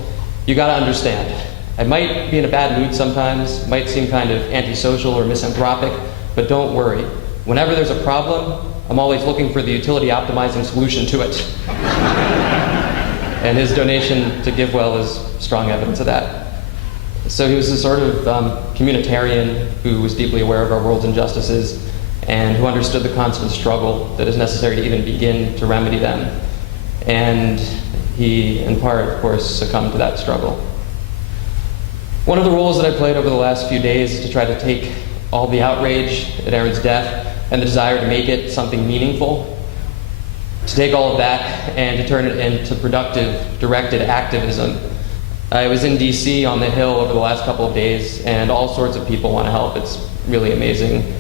you gotta understand, I might be in a bad mood sometimes, might seem kind of antisocial or misanthropic, but don't worry. Whenever there's a problem, I'm always looking for the utility optimizing solution to it. And his donation to GiveWell is strong evidence of that. So he was a sort of communitarian who was deeply aware of our world's injustices and who understood the constant struggle that is necessary to even begin to remedy them. And he, in part, of course, succumbed to that struggle. One of the roles that I played over the last few days is to try to take all the outrage at Aaron's death and the desire to make it something meaningful, to take all of that and to turn it into productive, directed activism. I was in DC on the Hill over the last couple of days, and all sorts of people want to help. It's really amazing.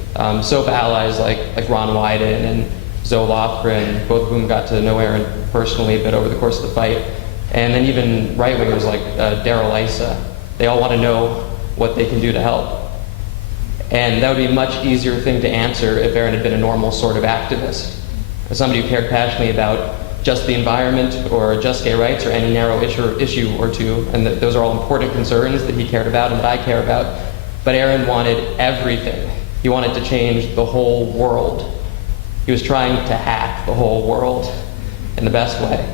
SOAP allies like Ron Wyden and Zoe Lothgren, both of whom got to know Aaron personally, but over the course of the fight. And then even right-wingers like Daryl Issa. They all want to know what they can do to help. And that would be a much easier thing to answer if Aaron had been a normal sort of activist. As somebody who cared passionately about just the environment or just gay rights or any narrow issue or two, and that those are all important concerns that he cared about and that I care about. But Aaron wanted everything. He wanted to change the whole world. He was trying to hack the whole world in the best way.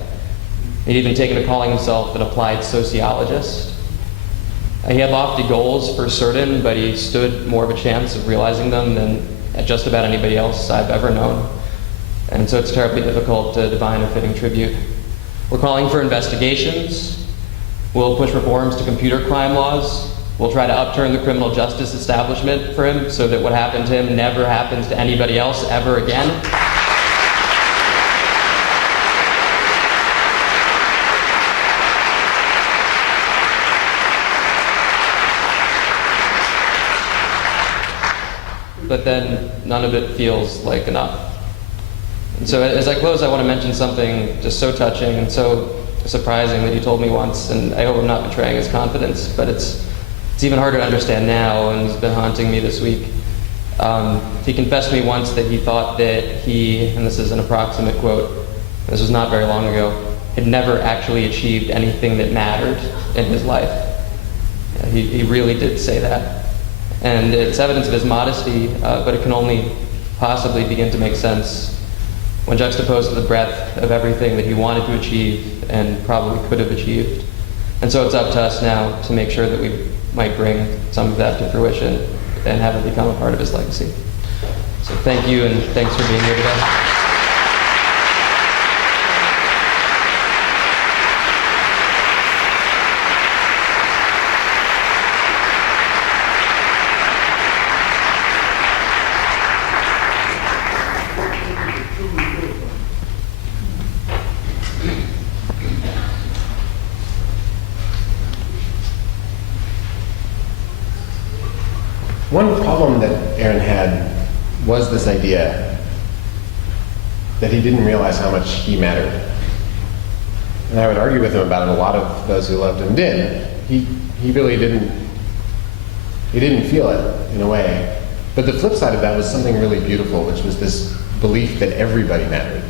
He'd even taken to calling himself an applied sociologist. He had lofty goals for certain, but he stood more of a chance of realizing them than just about anybody else I've ever known. And so it's terribly difficult to divine a fitting tribute. We're calling for investigations. We'll push reforms to computer crime laws. We'll try to upturn the criminal justice establishment for him so that what happened to him never happens to anybody else ever again. But then none of it feels like enough. And so as I close, I want to mention something just so touching and so surprising that he told me once, and I hope I'm not betraying his confidence, but it's even harder to understand now, and it's been haunting me this week. He confessed to me once that he thought that he, and this is an approximate quote, this was not very long ago, had never actually achieved anything that mattered in his life. Yeah, he really did say that. And it's evidence of his modesty, but it can only possibly begin to make sense when juxtaposed to the breadth of everything that he wanted to achieve and probably could have achieved. And so it's up to us now to make sure that we might bring some of that to fruition and have it become a part of his legacy. So thank you, and thanks for being here today. One problem that Aaron had was this idea that he didn't realize how much he mattered. And I would argue with him about it. A lot of those who loved him did. He really didn't feel it in a way. But the flip side of that was something really beautiful, which was this belief that everybody mattered.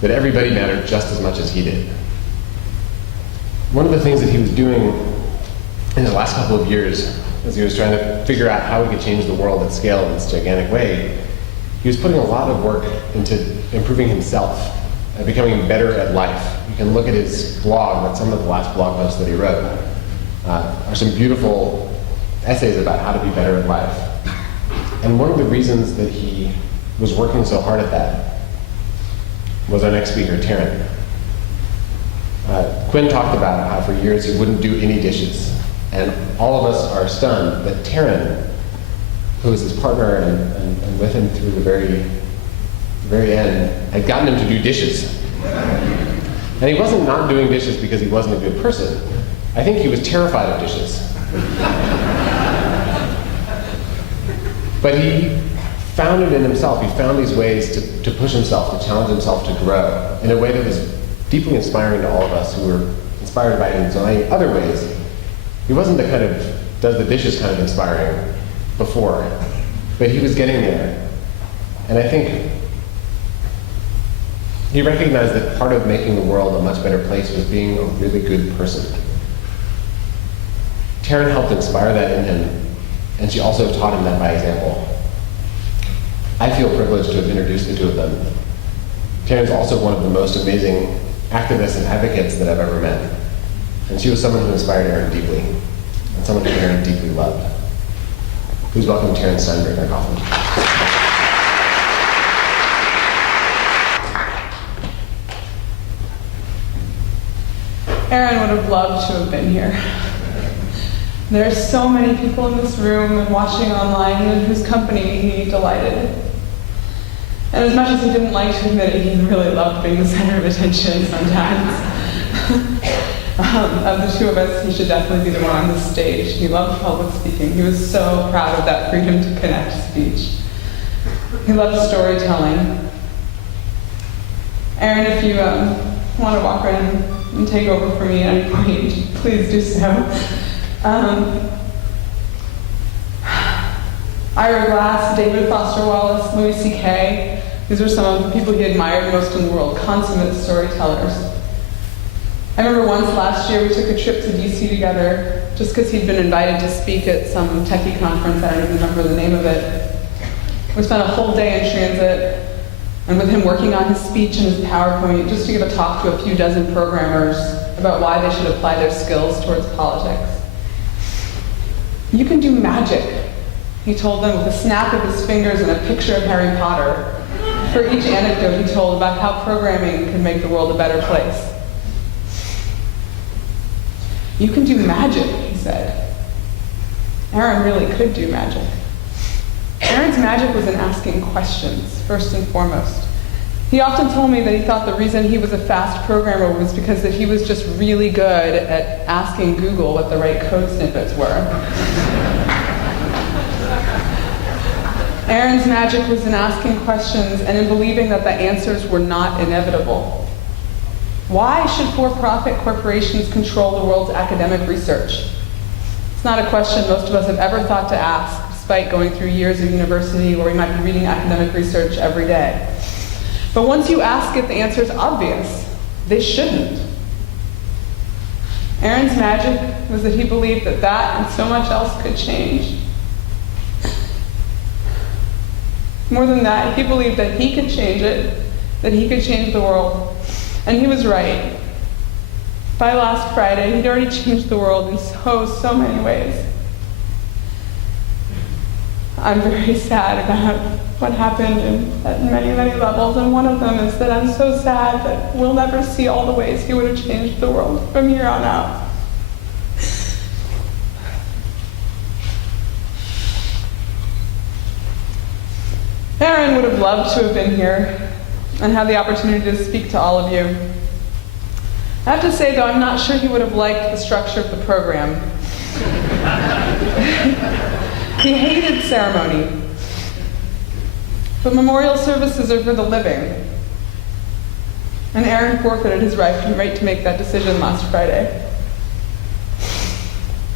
That everybody mattered just as much as he did. One of the things that he was doing in the last couple of years, as he was trying to figure out how he could change the world at scale in this gigantic way, he was putting a lot of work into improving himself and becoming better at life. You can look at his blog, that's some of the last blog posts that he wrote, are some beautiful essays about how to be better at life. And one of the reasons that he was working so hard at that was our next speaker, Taren. Quinn talked about how for years he wouldn't do any dishes. And all of us are stunned that Taren, who was his partner and with him through the very end, had gotten him to do dishes. And he wasn't not doing dishes because he wasn't a good person. I think he was terrified of dishes. But he found it in himself. He found these ways to push himself, to challenge himself, to grow in a way that was deeply inspiring to all of us who were inspired by him in so many other ways. He wasn't the kind of does the dishes kind of inspiring before, but he was getting there. And I think he recognized that part of making the world a much better place was being a really good person. Taren helped inspire that in him, and she also taught him that by example. I feel privileged to have introduced the two of them. Taren's also one of the most amazing activists and advocates that I've ever met. And she was someone who inspired Aaron deeply, and someone who Aaron deeply loved. Please welcome Taren Steinberg and Kauffman. Aaron would have loved to have been here. There are so many people in this room and watching online in whose company he delighted. And as much as he didn't like to admit it, he really loved being the center of attention sometimes. Of the two of us, he should definitely be the one on the stage. He loved public speaking. He was so proud of that freedom to connect speech. He loved storytelling. Aaron, if you want to walk around and take over for me at any point, please do so. Ira Glass, David Foster Wallace, Louis C.K. These were some of the people he admired most in the world, consummate storytellers. I remember once last year we took a trip to DC together just because he'd been invited to speak at some techie conference, I don't even remember the name of it. We spent a whole day in transit, and with him working on his speech and his PowerPoint, just to give a talk to a few dozen programmers about why they should apply their skills towards politics. You can do magic, he told them with a snap of his fingers and a picture of Harry Potter. For each anecdote he told about how programming could make the world a better place. You can do magic, he said. Aaron really could do magic. Aaron's magic was in asking questions, first and foremost. He often told me that he thought the reason he was a fast programmer was because that he was just really good at asking Google what the right code snippets were. Aaron's magic was in asking questions and in believing that the answers were not inevitable. Why should for-profit corporations control the world's academic research? It's not a question most of us have ever thought to ask, despite going through years of university where we might be reading academic research every day. But once you ask it, the answer is obvious. They shouldn't. Aaron's magic was that he believed that that and so much else could change. More than that, he believed that he could change it, that he could change the world. And he was right. By last Friday, he'd already changed the world in so many ways. I'm very sad about what happened at many levels, and one of them is that I'm so sad that we'll never see all the ways he would have changed the world from here on out. Aaron would have loved to have been here and had the opportunity to speak to all of you. I have to say, though, I'm not sure he would have liked the structure of the program. He hated ceremony. But memorial services are for the living. And Aaron forfeited his right to make that decision last Friday.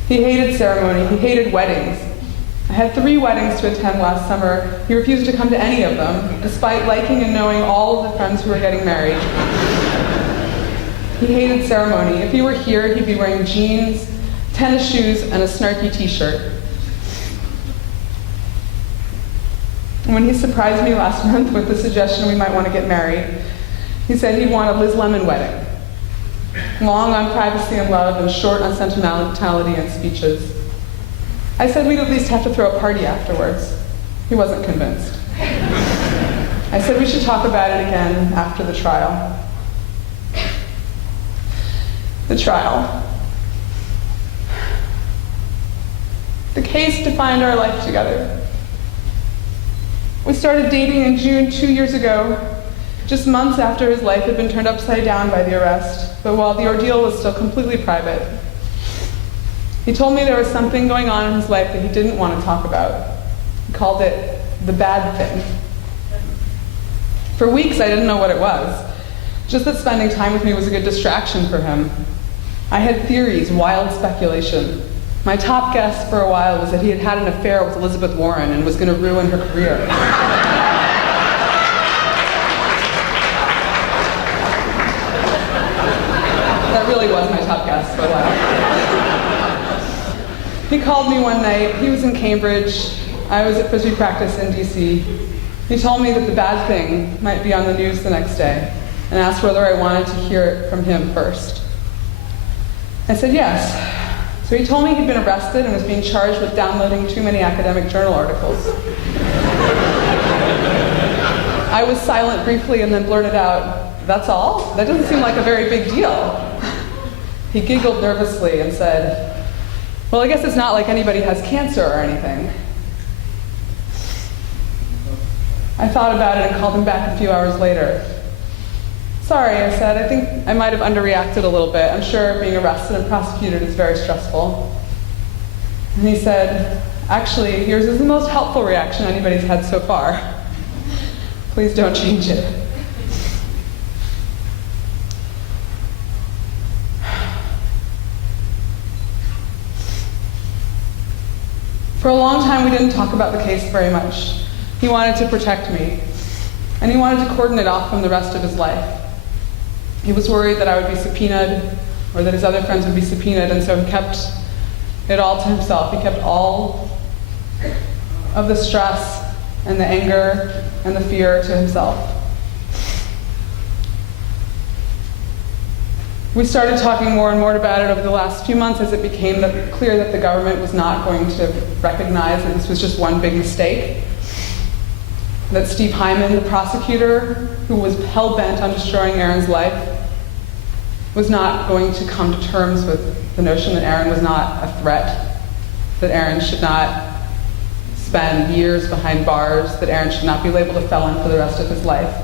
He hated ceremony. He hated weddings. I had 3 weddings to attend last summer. He refused to come to any of them, despite liking and knowing all of the friends who were getting married. He hated ceremony. If he were here, he'd be wearing jeans, tennis shoes, and a snarky t-shirt. When he surprised me last month with the suggestion we might want to get married, he said he'd want a Liz Lemon wedding. Long on privacy and love and short on sentimentality and speeches. I said we'd at least have to throw a party afterwards. He wasn't convinced. I said we should talk about it again after the trial. The trial. The case defined our life together. We started dating in June 2 years ago, just months after his life had been turned upside down by the arrest, but while the ordeal was still completely private. He told me there was something going on in his life that he didn't want to talk about. He called it the bad thing. For weeks, I didn't know what it was, just that spending time with me was a good distraction for him. I had theories, wild speculation. My top guess for a while was that he had had an affair with Elizabeth Warren and was going to ruin her career. That really was my top guess for a while. He called me one night. He was in Cambridge. I was at Frisbee practice in DC. He told me that the bad thing might be on the news the next day and asked whether I wanted to hear it from him first. I said yes. So he told me he'd been arrested and was being charged with downloading too many academic journal articles. I was silent briefly and then blurted out, "That's all? That doesn't seem like a very big deal." He giggled nervously and said, "Well, I guess it's not like anybody has cancer or anything." I thought about it and called him back a few hours later. "Sorry," I said, "I think I might have underreacted a little bit. I'm sure being arrested and prosecuted is very stressful." And he said, "Actually, yours is the most helpful reaction anybody's had so far. Please don't change it." For a long time, we didn't talk about the case very much. He wanted to protect me, and he wanted to cordon it off from the rest of his life. He was worried that I would be subpoenaed, or that his other friends would be subpoenaed, and so he kept it all to himself. He kept all of the stress and the anger and the fear to himself. We started talking more and more about it over the last few months as it became clear that the government was not going to recognize that this was just one big mistake. That Steve Hyman, the prosecutor, who was hell-bent on destroying Aaron's life, was not going to come to terms with the notion that Aaron was not a threat, that Aaron should not spend years behind bars, that Aaron should not be labeled a felon for the rest of his life.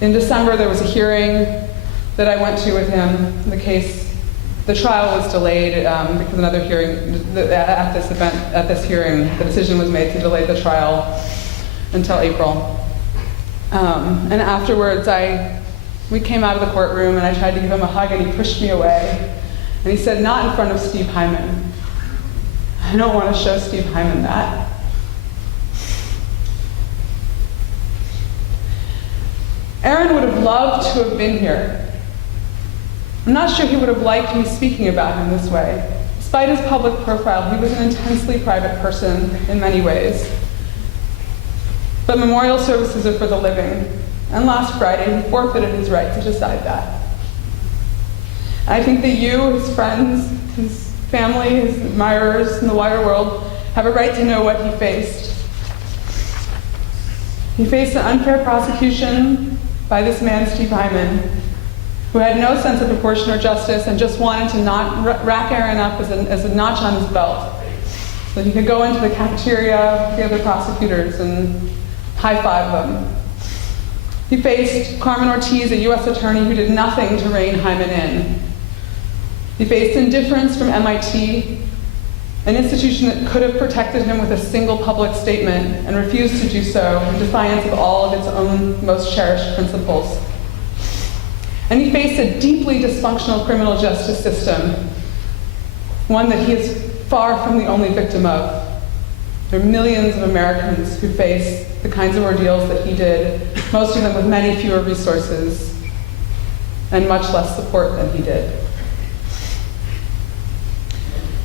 In December, there was a hearing that I went to with him. The trial was delayed because another hearing, at this hearing, the decision was made to delay the trial until April. And afterwards, we came out of the courtroom and I tried to give him a hug and he pushed me away. And he said, "Not in front of Steve Hyman. I don't want to show Steve Hyman that." Aaron would have loved to have been here. I'm not sure he would have liked me speaking about him this way. Despite his public profile, he was an intensely private person in many ways. But memorial services are for the living, and last Friday he forfeited his right to decide that. I think that you, his friends, his family, his admirers in the wider world have a right to know what he faced. He faced an unfair prosecution by this man, Steve Hyman, who had no sense of proportion or justice and just wanted to rack Aaron up as a notch on his belt so that he could go into the cafeteria with the other prosecutors and high-five them. He faced Carmen Ortiz, a U.S. attorney who did nothing to rein Hyman in. He faced indifference from MIT, an institution that could have protected him with a single public statement and refused to do so in defiance of all of its own most cherished principles. And he faced a deeply dysfunctional criminal justice system, one that he is far from the only victim of. There are millions of Americans who face the kinds of ordeals that he did, most of them with many fewer resources and much less support than he did.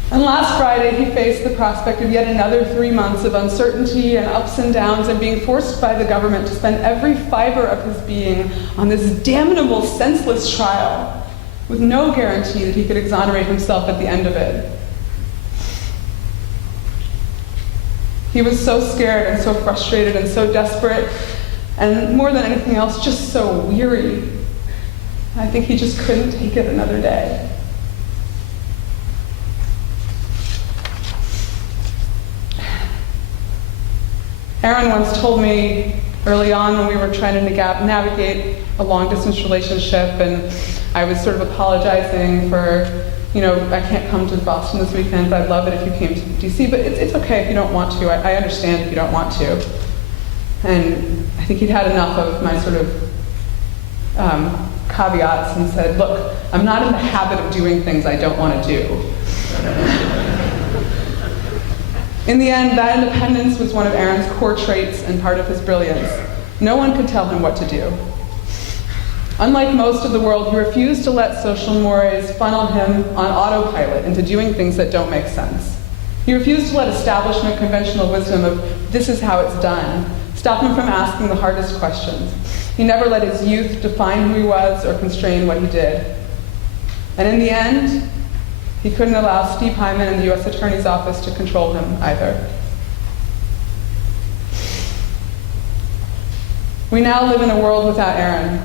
And last Friday, he faced the prospect of yet another 3 months of uncertainty and ups and downs and being forced by the government to spend every fiber of his being on this damnable, senseless trial with no guarantee that he could exonerate himself at the end of it. He was so scared and so frustrated and so desperate and more than anything else, just so weary. I think he just couldn't take it another day. Aaron once told me early on when we were trying to navigate a long-distance relationship, and I was sort of apologizing for, I can't come to Boston this weekend, but I'd love it if you came to DC, but it's okay if you don't want to. I understand if you don't want to. And I think he'd had enough of my sort of caveats and said, "Look, I'm not in the habit of doing things I don't want to do." In the end, that independence was one of Aaron's core traits and part of his brilliance. No one could tell him what to do. Unlike most of the world, he refused to let social mores funnel him on autopilot into doing things that don't make sense. He refused to let establishment conventional wisdom of "this is how it's done" stop him from asking the hardest questions. He never let his youth define who he was or constrain what he did. And in the end, he couldn't allow Steve Hyman and the U.S. Attorney's Office to control him either. We now live in a world without Aaron,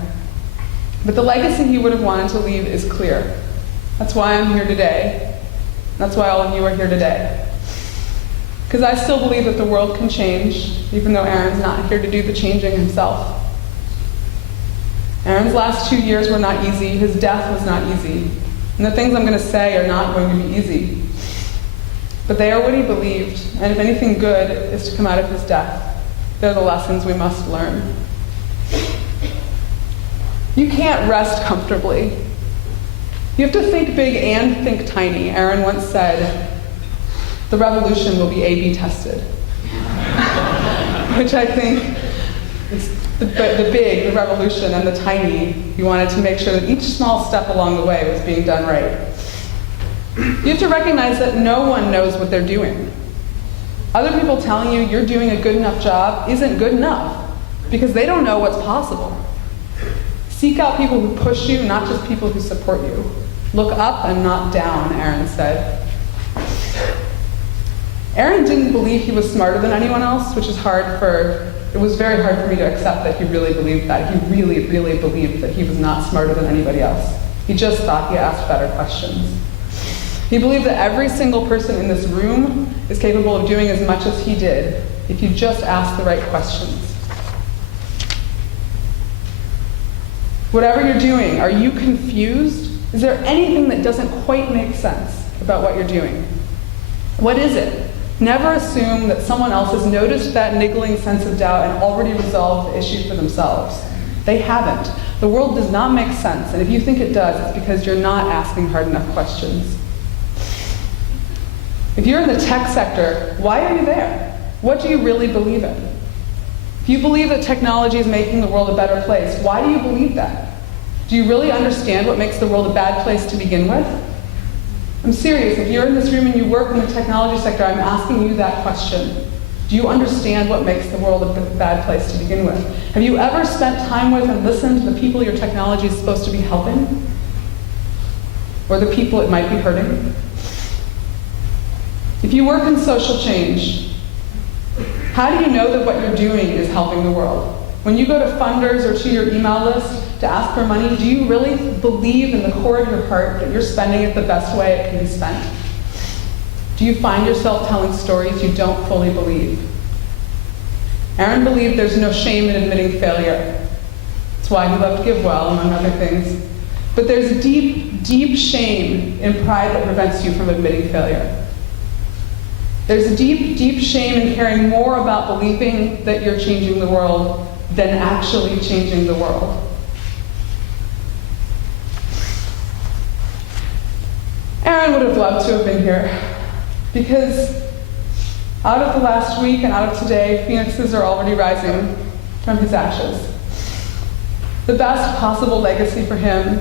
but the legacy he would have wanted to leave is clear. That's why I'm here today. That's why all of you are here today. Because I still believe that the world can change, even though Aaron's not here to do the changing himself. Aaron's last 2 years were not easy. His death was not easy. And the things I'm going to say are not going to be easy. But they are what he believed, and if anything good is to come out of his death, they're the lessons we must learn. You can't rest comfortably. You have to think big and think tiny. Aaron once said, "The revolution will be A/B tested." Which I think is the big, the revolution, and the tiny. He wanted to make sure that each small step along the way was being done right. You have to recognize that no one knows what they're doing. Other people telling you you're doing a good enough job isn't good enough because they don't know what's possible. Seek out people who push you, not just people who support you. Look up and not down, Aaron said. Aaron didn't believe he was smarter than anyone else, which is it was very hard for me to accept that he really believed that. He really, really believed that he was not smarter than anybody else. He just thought he asked better questions. He believed that every single person in this room is capable of doing as much as he did if you just ask the right questions. Whatever you're doing, are you confused? Is there anything that doesn't quite make sense about what you're doing? What is it? Never assume that someone else has noticed that niggling sense of doubt and already resolved the issue for themselves. They haven't. The world does not make sense, and if you think it does, it's because you're not asking hard enough questions. If you're in the tech sector, why are you there? What do you really believe in? If you believe that technology is making the world a better place, why do you believe that? Do you really understand what makes the world a bad place to begin with? I'm serious. If you're in this room and you work in the technology sector, I'm asking you that question. Do you understand what makes the world a bad place to begin with? Have you ever spent time with and listened to the people your technology is supposed to be helping? Or the people it might be hurting? If you work in social change, how do you know that what you're doing is helping the world? When you go to funders or to your email list to ask for money, do you really believe in the core of your heart that you're spending it the best way it can be spent? Do you find yourself telling stories you don't fully believe? Aaron believed there's no shame in admitting failure. That's why he loved GiveWell, among other things. But there's deep, deep shame in pride that prevents you from admitting failure. There's a deep, deep shame in caring more about believing that you're changing the world than actually changing the world. Aaron would have loved to have been here, because out of the last week and out of today, phoenixes are already rising from his ashes. The best possible legacy for him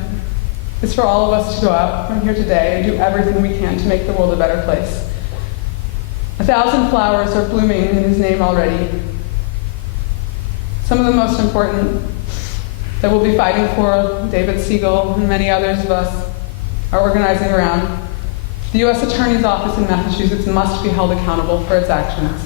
is for all of us to go out from here today and do everything we can to make the world a better place. 1,000 flowers are blooming in his name already. Some of the most important that we'll be fighting for, David Siegel and many others of us are organizing around. The U.S. Attorney's Office in Massachusetts must be held accountable for its actions.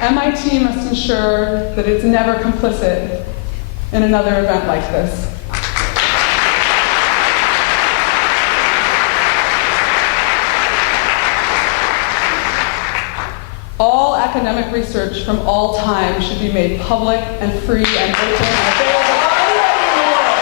MIT must ensure that it's never complicit in another event like this. All academic research from all time should be made public and free and open and available anywhere in the world.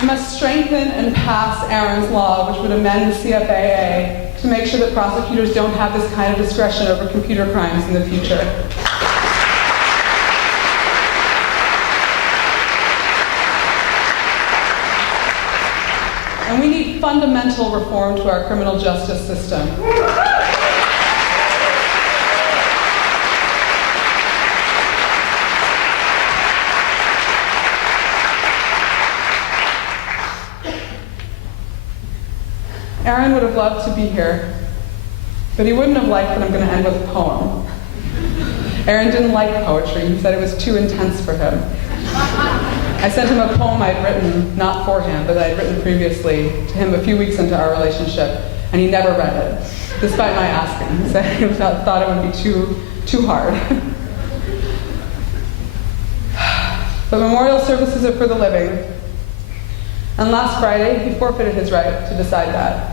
We must strengthen and pass Aaron's Law, which would amend the CFAA to make sure that prosecutors don't have this kind of discretion over computer crimes in the future. And we need fundamental reform to our criminal justice system. Aaron would have loved to be here, but he wouldn't have liked that I'm going to end with a poem. Aaron didn't like poetry. He said it was too intense for him. I sent him a poem I'd written, not for him, but I'd written previously to him a few weeks into our relationship, and he never read it, despite my asking. He said he thought it would be too hard. But memorial services are for the living. And last Friday, he forfeited his right to decide that.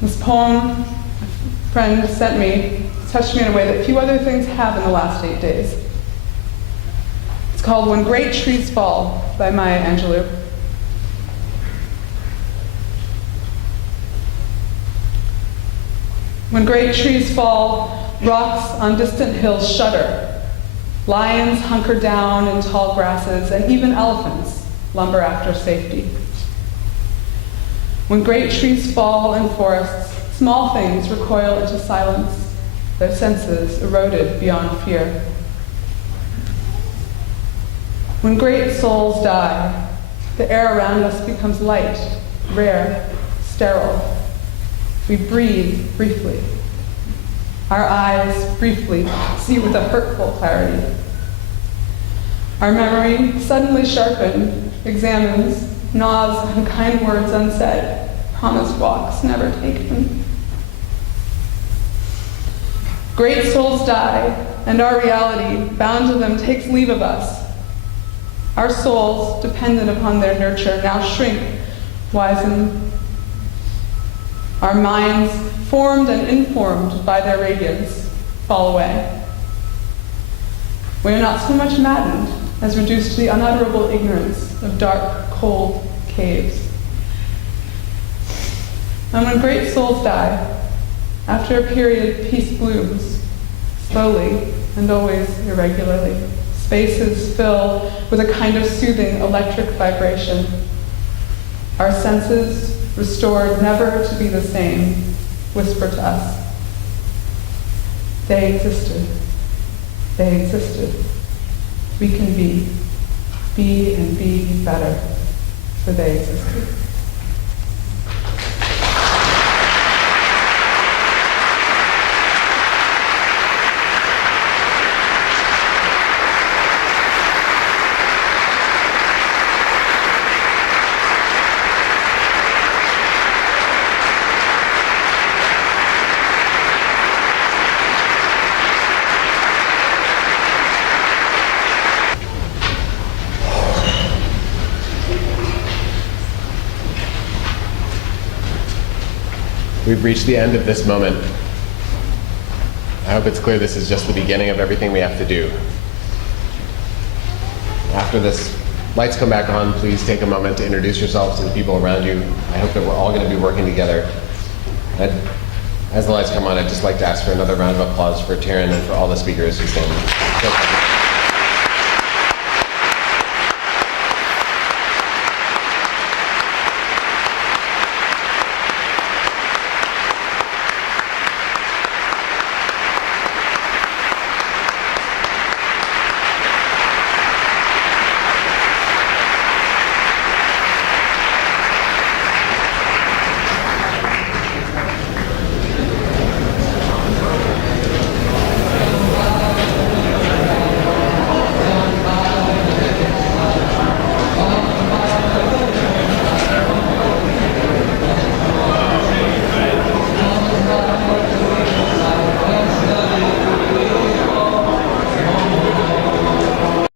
This poem a friend sent me touched me in a way that few other things have in the last 8 days. It's called When Great Trees Fall by Maya Angelou. When great trees fall, rocks on distant hills shudder. Lions hunker down in tall grasses, and even elephants lumber after safety. When great trees fall in forests, small things recoil into silence, their senses eroded beyond fear. When great souls die, the air around us becomes light, rare, sterile. We breathe briefly. Our eyes briefly see with a hurtful clarity. Our memory, suddenly sharpened, examines, gnaws on kind words unsaid, promised walks never taken. Great souls die, and our reality, bound to them, takes leave of us. Our souls, dependent upon their nurture, now shrink, wisen. Our minds, formed and informed by their radiance, fall away. We are not so much maddened as reduced to the unutterable ignorance of dark, cold caves. And when great souls die, after a period, peace blooms, slowly and always irregularly. Spaces fill with a kind of soothing electric vibration. Our senses, restored never to be the same, whisper to us. They existed. They existed. We can be and be better, for they existed. We've reached the end of this moment. I hope it's clear this is just the beginning of everything we have to do. After this, lights come back on, please take a moment to introduce yourselves to the people around you. I hope that we're all going to be working together. As the lights come on, I'd just like to ask for another round of applause for Taren and for all the speakers who stand.